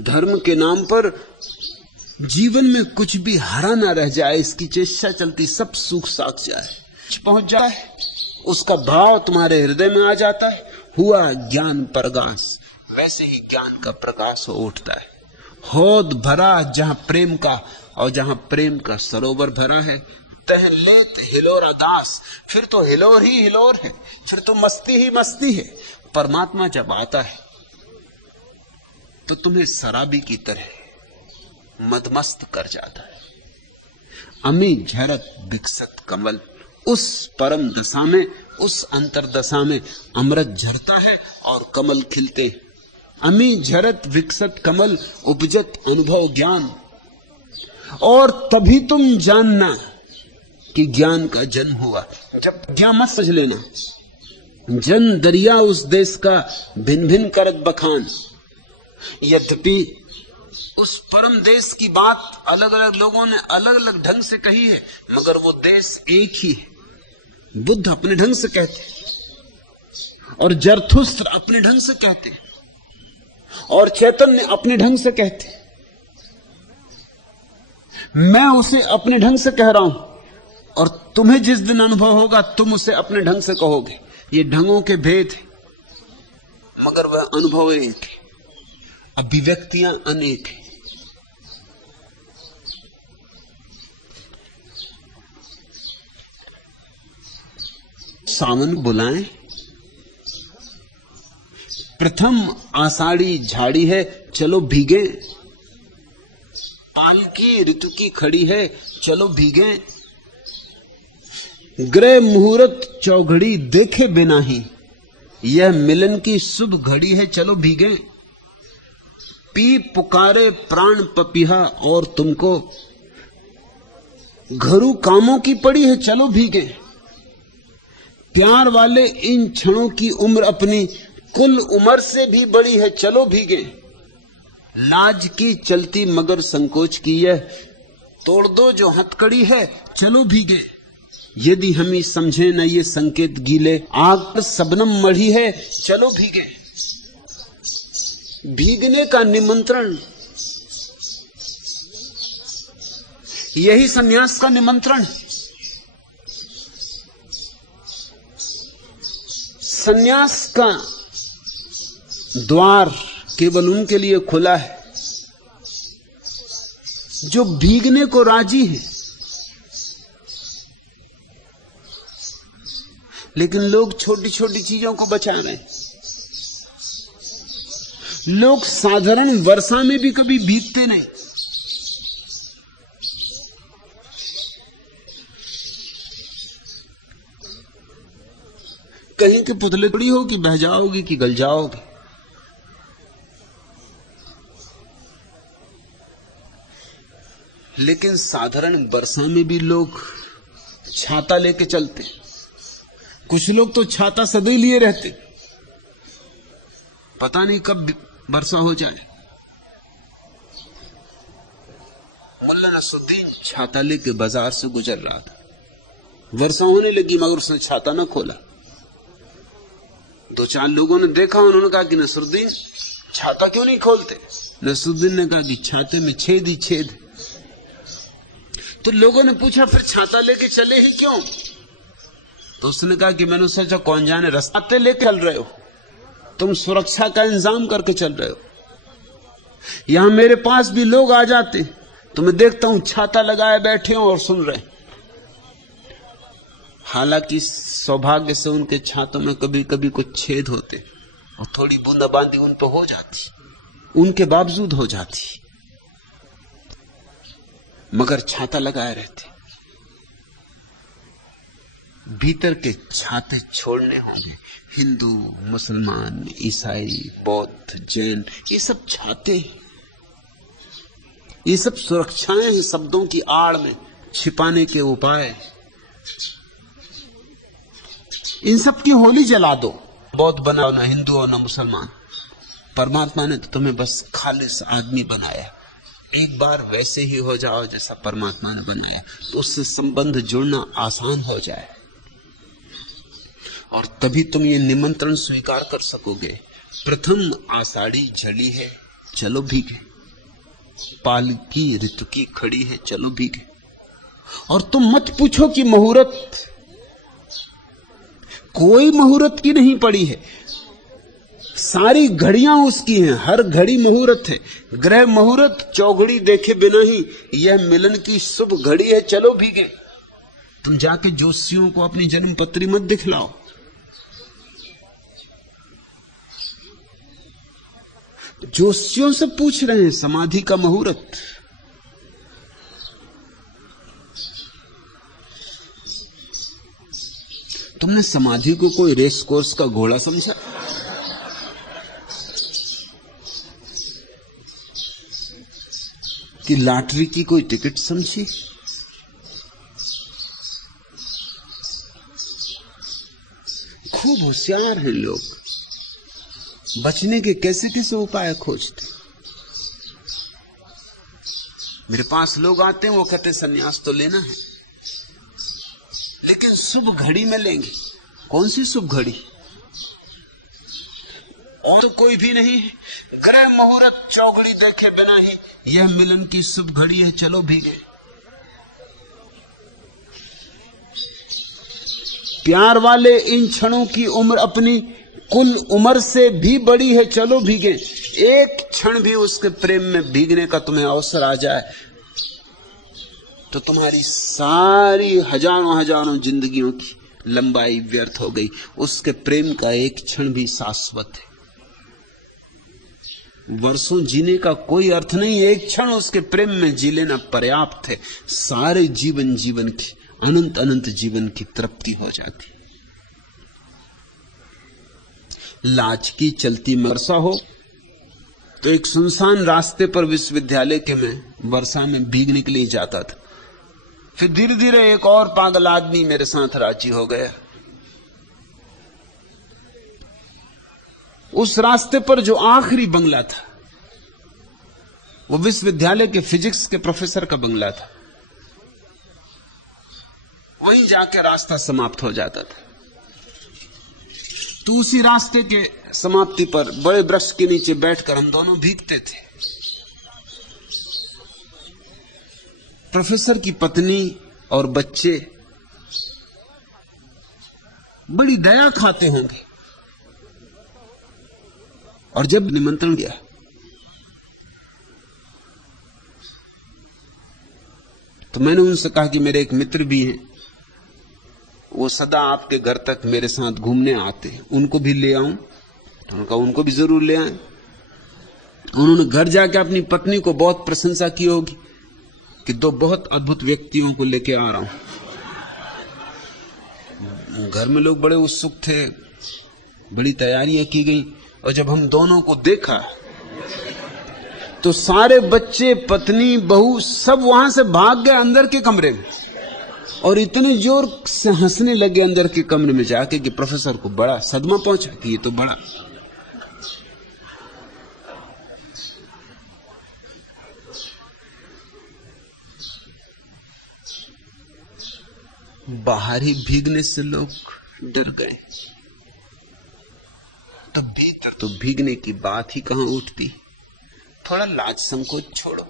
धर्म के नाम पर जीवन में कुछ भी हरा ना रह जाए, इसकी चेष्टा चलती। सब सूख साख जाए, पहुंच जाए, उसका भाव तुम्हारे हृदय में आ जाता है। हुआ ज्ञान प्रकाश, वैसे ही ज्ञान का प्रकाश हो उठता है। हौद भरा जहां प्रेम का, और जहां प्रेम का सरोवर भरा है, तह लेत हिलोरा दास। फिर तो हिलोर ही हिलोर है, फिर तो मस्ती ही मस्ती है। परमात्मा जब आता है तो तुम्हें शराबी की तरह मदमस्त कर जाता है। अमी झरत विकसत कमल, उस परम दशा में, उस अंतरदशा में अमृत झरता है और कमल खिलते। अमी झरत विकसत कमल, उपजत अनुभव ज्ञान। और तभी तुम जानना कि ज्ञान का जन्म हुआ। जब ज्ञान मत समझ लेना। जन दरिया उस देश का भिन्न भिन्न करत बखान। यद्यपि उस परम देश की बात अलग अलग लोगों ने अलग अलग ढंग से कही है, मगर वो देश एक ही है। बुद्ध अपने ढंग से कहते और जरथुस्त्र अपने ढंग से कहते और चैतन्य अपने ढंग से कहते। मैं उसे अपने ढंग से कह रहा हूं और तुम्हें जिस दिन अनुभव होगा तुम उसे अपने ढंग से कहोगे। ये ढंगों के भेद है, मगर वह अनुभव एक है, अभिव्यक्तियां अनेक हैं। सावन बुलाएं, प्रथम आषाढ़ी झाड़ी है, चलो भीगे। पालकी ऋतु की खड़ी है, चलो भीगे। ग्रह मुहूर्त चौघड़ी देखे बिना ही, यह मिलन की शुभ घड़ी है, चलो भीगे। पी पुकारे प्राण पपीहा और तुमको, घरू कामों की पड़ी है, चलो भीगे। प्यार वाले इन क्षणों की उम्र अपनी कुल उम्र से भी बड़ी है, चलो भीगे। लाज की चलती मगर संकोच की यह, तोड़ दो जो हथकड़ी है, चलो भीगे। यदि हम ही समझे न ये संकेत गीले, आग पर सबनम मढ़ी है, चलो भीगे। भीगने का निमंत्रण, यही संन्यास का निमंत्रण। सन्यास का द्वार केवल उनके लिए खुला है जो भीगने को राजी है। लेकिन लोग छोटी छोटी चीजों को बचा रहे हैं। लोग साधारण वर्षा में भी कभी भीगते नहीं। कहीं के पुतले थोड़ी हो कि बह जाओगी कि गल जाओगे। लेकिन साधारण वर्षा में भी लोग छाता लेके चलते। कुछ लोग तो छाता सदैव लिए रहते, पता नहीं कब वर्षा हो जाए। मुल्ला नसरुद्दीन छाता लेके बाजार से गुजर रहा था। वर्षा होने लगी मगर उसने छाता न खोला। दो चार लोगों ने देखा, उन्होंने कहा कि नसरुद्दीन छाता क्यों नहीं खोलते। नसरुद्दीन ने कहा कि छाते में छेद ही छेद। तो लोगों ने पूछा फिर छाता लेके चले ही क्यों। तो उसने कहा कि मैंने सोचा कौन जाने रास्ते लेके चल रहे हो, तुम सुरक्षा का इंतजाम करके चल रहे हो। यहां मेरे पास भी लोग आ जाते तो मैं देखता हूं छाता लगाए बैठे हो और सुन रहे। हालांकि सौभाग्य से उनके छातों में कभी कभी कुछ छेद होते और थोड़ी बूंदाबांदी उन पर हो जाती, उनके बावजूद हो जाती, मगर छाता लगाए रहते। भीतर के छाते छोड़ने होंगे। हिंदू, मुसलमान, ईसाई, बौद्ध, जैन, ये सब छाते, ये सब सुरक्षाएं हैं शब्दों की आड़ में छिपाने के उपाय। इन सब की होली जला दो। बौद्ध बनाओ ना हिंदू और ना मुसलमान। परमात्मा ने तो तुम्हें बस खालिस आदमी बनाया। एक बार वैसे ही हो जाओ जैसा परमात्मा ने बनाया, तो उससे संबंध जुड़ना आसान हो जाए और तभी तुम ये निमंत्रण स्वीकार कर सकोगे। प्रथम आषाढ़ी झड़ी है, चलो भीगे। पालकी ऋतु की खड़ी है, चलो भीगे। और तुम मत पूछो कि मुहूर्त, कोई मुहूर्त की नहीं पड़ी है। सारी घड़ियां उसकी हैं, हर घड़ी मुहूर्त है। ग्रह मुहूर्त चौघड़ी देखे बिना ही यह मिलन की शुभ घड़ी है, चलो भीगे। तुम जाके जोशियों को अपनी जन्म पत्री मत दिखलाओ। जोशियों से पूछ रहे हैं समाधि का मुहूर्त। तुमने समाधि को कोई रेस कोर्स का घोड़ा समझा? कि लॉटरी की कोई टिकट समझी? खूब होशियार हैं लोग, बचने के कैसे कैसे उपाय खोजते। मेरे पास लोग आते हैं, वो कहते सन्यास तो लेना है लेकिन शुभ घड़ी में लेंगे। कौन सी शुभ घड़ी? और तो कोई भी नहीं। ग्रह मुहूर्त चौगड़ी देखे बिना ही यह मिलन की शुभ घड़ी है, चलो भीगे। प्यार वाले इन क्षणों की उम्र अपनी कुल उम्र से भी बड़ी है, चलो भीगे। एक क्षण भी उसके प्रेम में भीगने का तुम्हें अवसर आ जाए तो तुम्हारी सारी हजारों हजारों जिंदगियों की लंबाई व्यर्थ हो गई। उसके प्रेम का एक क्षण भी शाश्वत है। वर्षों जीने का कोई अर्थ नहीं, एक क्षण उसके प्रेम में जी लेना पर्याप्त है। सारे जीवन की अनंत अनंत जीवन की तृप्ति हो जाती। लाज की चलती वर्षा हो तो एक सुनसान रास्ते पर विश्वविद्यालय के मैं वर्षा में भीगने के लिए जाता था। फिर धीरे धीरे एक और पागल आदमी मेरे साथ राजी हो गया। उस रास्ते पर जो आखिरी बंगला था वो विश्वविद्यालय के फिजिक्स के प्रोफेसर का बंगला था। वहीं जाके रास्ता समाप्त हो जाता था। तो उसी रास्ते के समाप्ति पर बड़े वृक्ष के नीचे बैठकर हम दोनों भीगते थे। प्रोफेसर की पत्नी और बच्चे बड़ी दया खाते होंगे। और जब निमंत्रण गया तो मैंने उनसे कहा कि मेरे एक मित्र भी हैं, वो सदा आपके घर तक मेरे साथ घूमने आते हैं, उनको भी ले आऊं? तो उनका उनको भी जरूर ले आए। उन्होंने घर जाके अपनी पत्नी को बहुत प्रशंसा की होगी कि दो बहुत अद्भुत व्यक्तियों को लेके आ रहा हूं। घर में लोग बड़े उत्सुक थे, बड़ी तैयारियां की गई, और जब हम दोनों को देखा तो सारे बच्चे, पत्नी, बहू सब वहां से भाग गए अंदर के कमरे में, और इतने जोर से हंसने लगे अंदर के कमरे में जाके कि प्रोफेसर को बड़ा सदमा पहुंचा कि ये तो बड़ा। बाहर ही भीगने से लोग डर गए, तो भीतर तो भीगने की बात ही कहां उठती। थोड़ा लाज संकोच छोड़ो।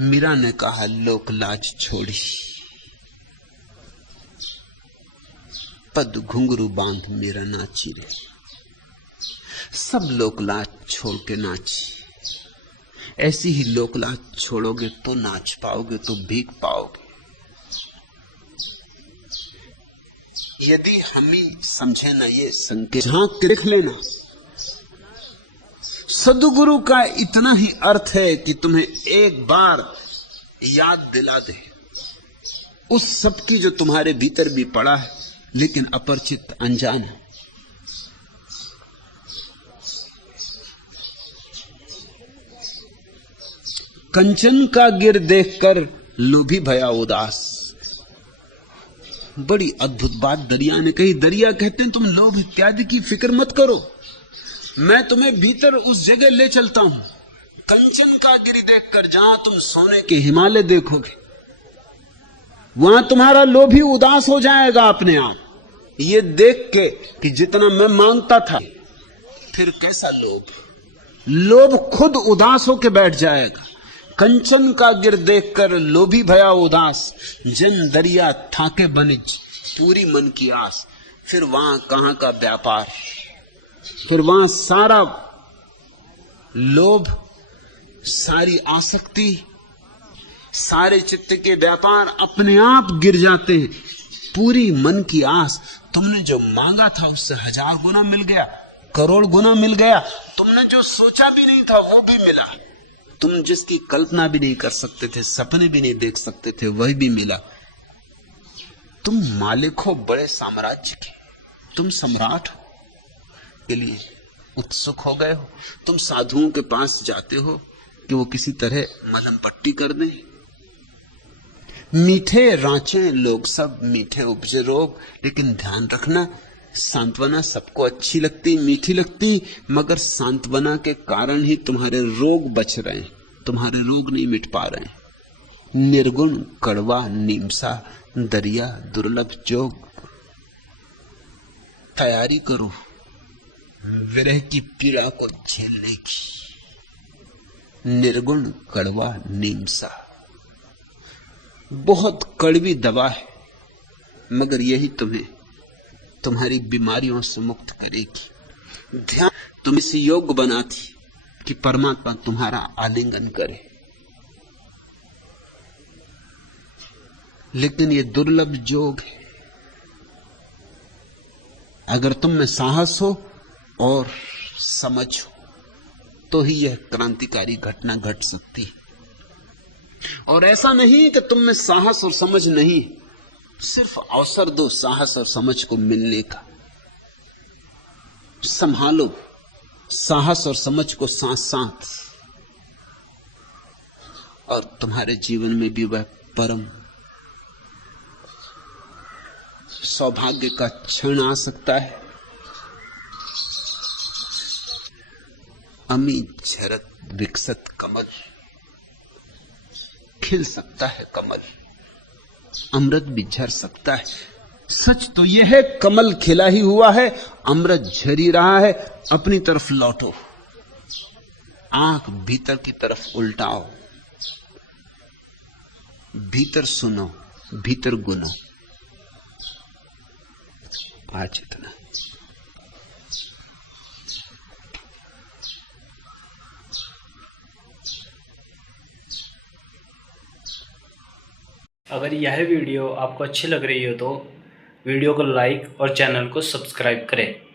मीरा ने कहा, लोक लाज छोड़ी, पद घुंघरू बांध मेरा नाची रे। सब लोक लाज छोड़ के नाची। ऐसी ही लोक लाज छोड़ोगे तो नाच पाओगे, तो भीग पाओगे। यदि हम ही समझे ना ये संकेत, झांक के देख लेना। सद्गुरु का इतना ही अर्थ है कि तुम्हें एक बार याद दिला दे उस सब की जो तुम्हारे भीतर भी पड़ा है, लेकिन अपरिचित, अनजान है। कंचन का गिर देखकर लोभी भया उदास। बड़ी अद्भुत बात दरिया ने कही। दरिया कहते हैं तुम लोभ इत्यादि की फिक्र मत करो, मैं तुम्हें भीतर उस जगह ले चलता हूं, कंचन का गिरी देखकर, जहां तुम सोने के हिमालय देखोगे, वहां तुम्हारा लोभ ही उदास हो जाएगा अपने आप, ये देख के कि जितना मैं मांगता था। फिर कैसा लोभ, लोभ खुद उदास होके बैठ जाएगा। कंचन का गिर देखकर लोभी भया उदास, जन दरिया थाके बनिज, पूरी मन की आस। फिर वहां कहां का व्यापार, फिर वहां सारा लोभ, सारी आसक्ति, सारे चित्त के व्यापार अपने आप गिर जाते हैं। पूरी मन की आस, तुमने जो मांगा था उससे 1000 गुना मिल गया, करोड़ गुना मिल गया। तुमने जो सोचा भी नहीं था वो भी मिला। तुम जिसकी कल्पना भी नहीं कर सकते थे, सपने भी नहीं देख सकते थे, वही भी मिला। तुम मालिक हो बड़े साम्राज्य के, तुम सम्राट हो के लिए उत्सुक हो गए हो। तुम साधुओं के पास जाते हो कि वो किसी तरह मलहम पट्टी कर दें। मीठे रांचे लोग सब, मीठे उपजे रोग। लेकिन ध्यान रखना, सांत्वना सबको अच्छी लगती, मीठी लगती, मगर सांत्वना के कारण ही तुम्हारे रोग बच रहे हैं, तुम्हारे रोग नहीं मिट पा रहे हैं। निर्गुण कड़वा नीमसा दरिया दुर्लभ जोग। तैयारी करो विरह की पीड़ा को झेलने की। निर्गुण कड़वा नीमसा बहुत कड़वी दवा है, मगर यही तुम्हें तुम्हारी बीमारियों से मुक्त करेगी। ध्यान तुम इस योग्य बनाती कि परमात्मा तुम्हारा आलिंगन करे। लेकिन ये दुर्लभ जोग है। अगर तुम में साहस हो और समझ हो तो ही यह क्रांतिकारी घटना घट सकती है। और ऐसा नहीं कि तुम में साहस और समझ नहीं, सिर्फ अवसर दो साहस और समझ को मिलने का। संभालो साहस और समझ को साथ साथ, और तुम्हारे जीवन में भी वह परम सौभाग्य का क्षण आ सकता है। अमी झरत विकसत कमल, खिल सकता है कमल, अमृत भी झर सकता है। सच तो यह है, कमल खिला ही हुआ है, अमृत झरी रहा है। अपनी तरफ लौटो, आंख भीतर की तरफ उल्टाओ, भीतर सुनो, भीतर गुनो, आज इतना। अगर यह वीडियो आपको अच्छी लग रही हो तो वीडियो को लाइक और चैनल को सब्सक्राइब करें।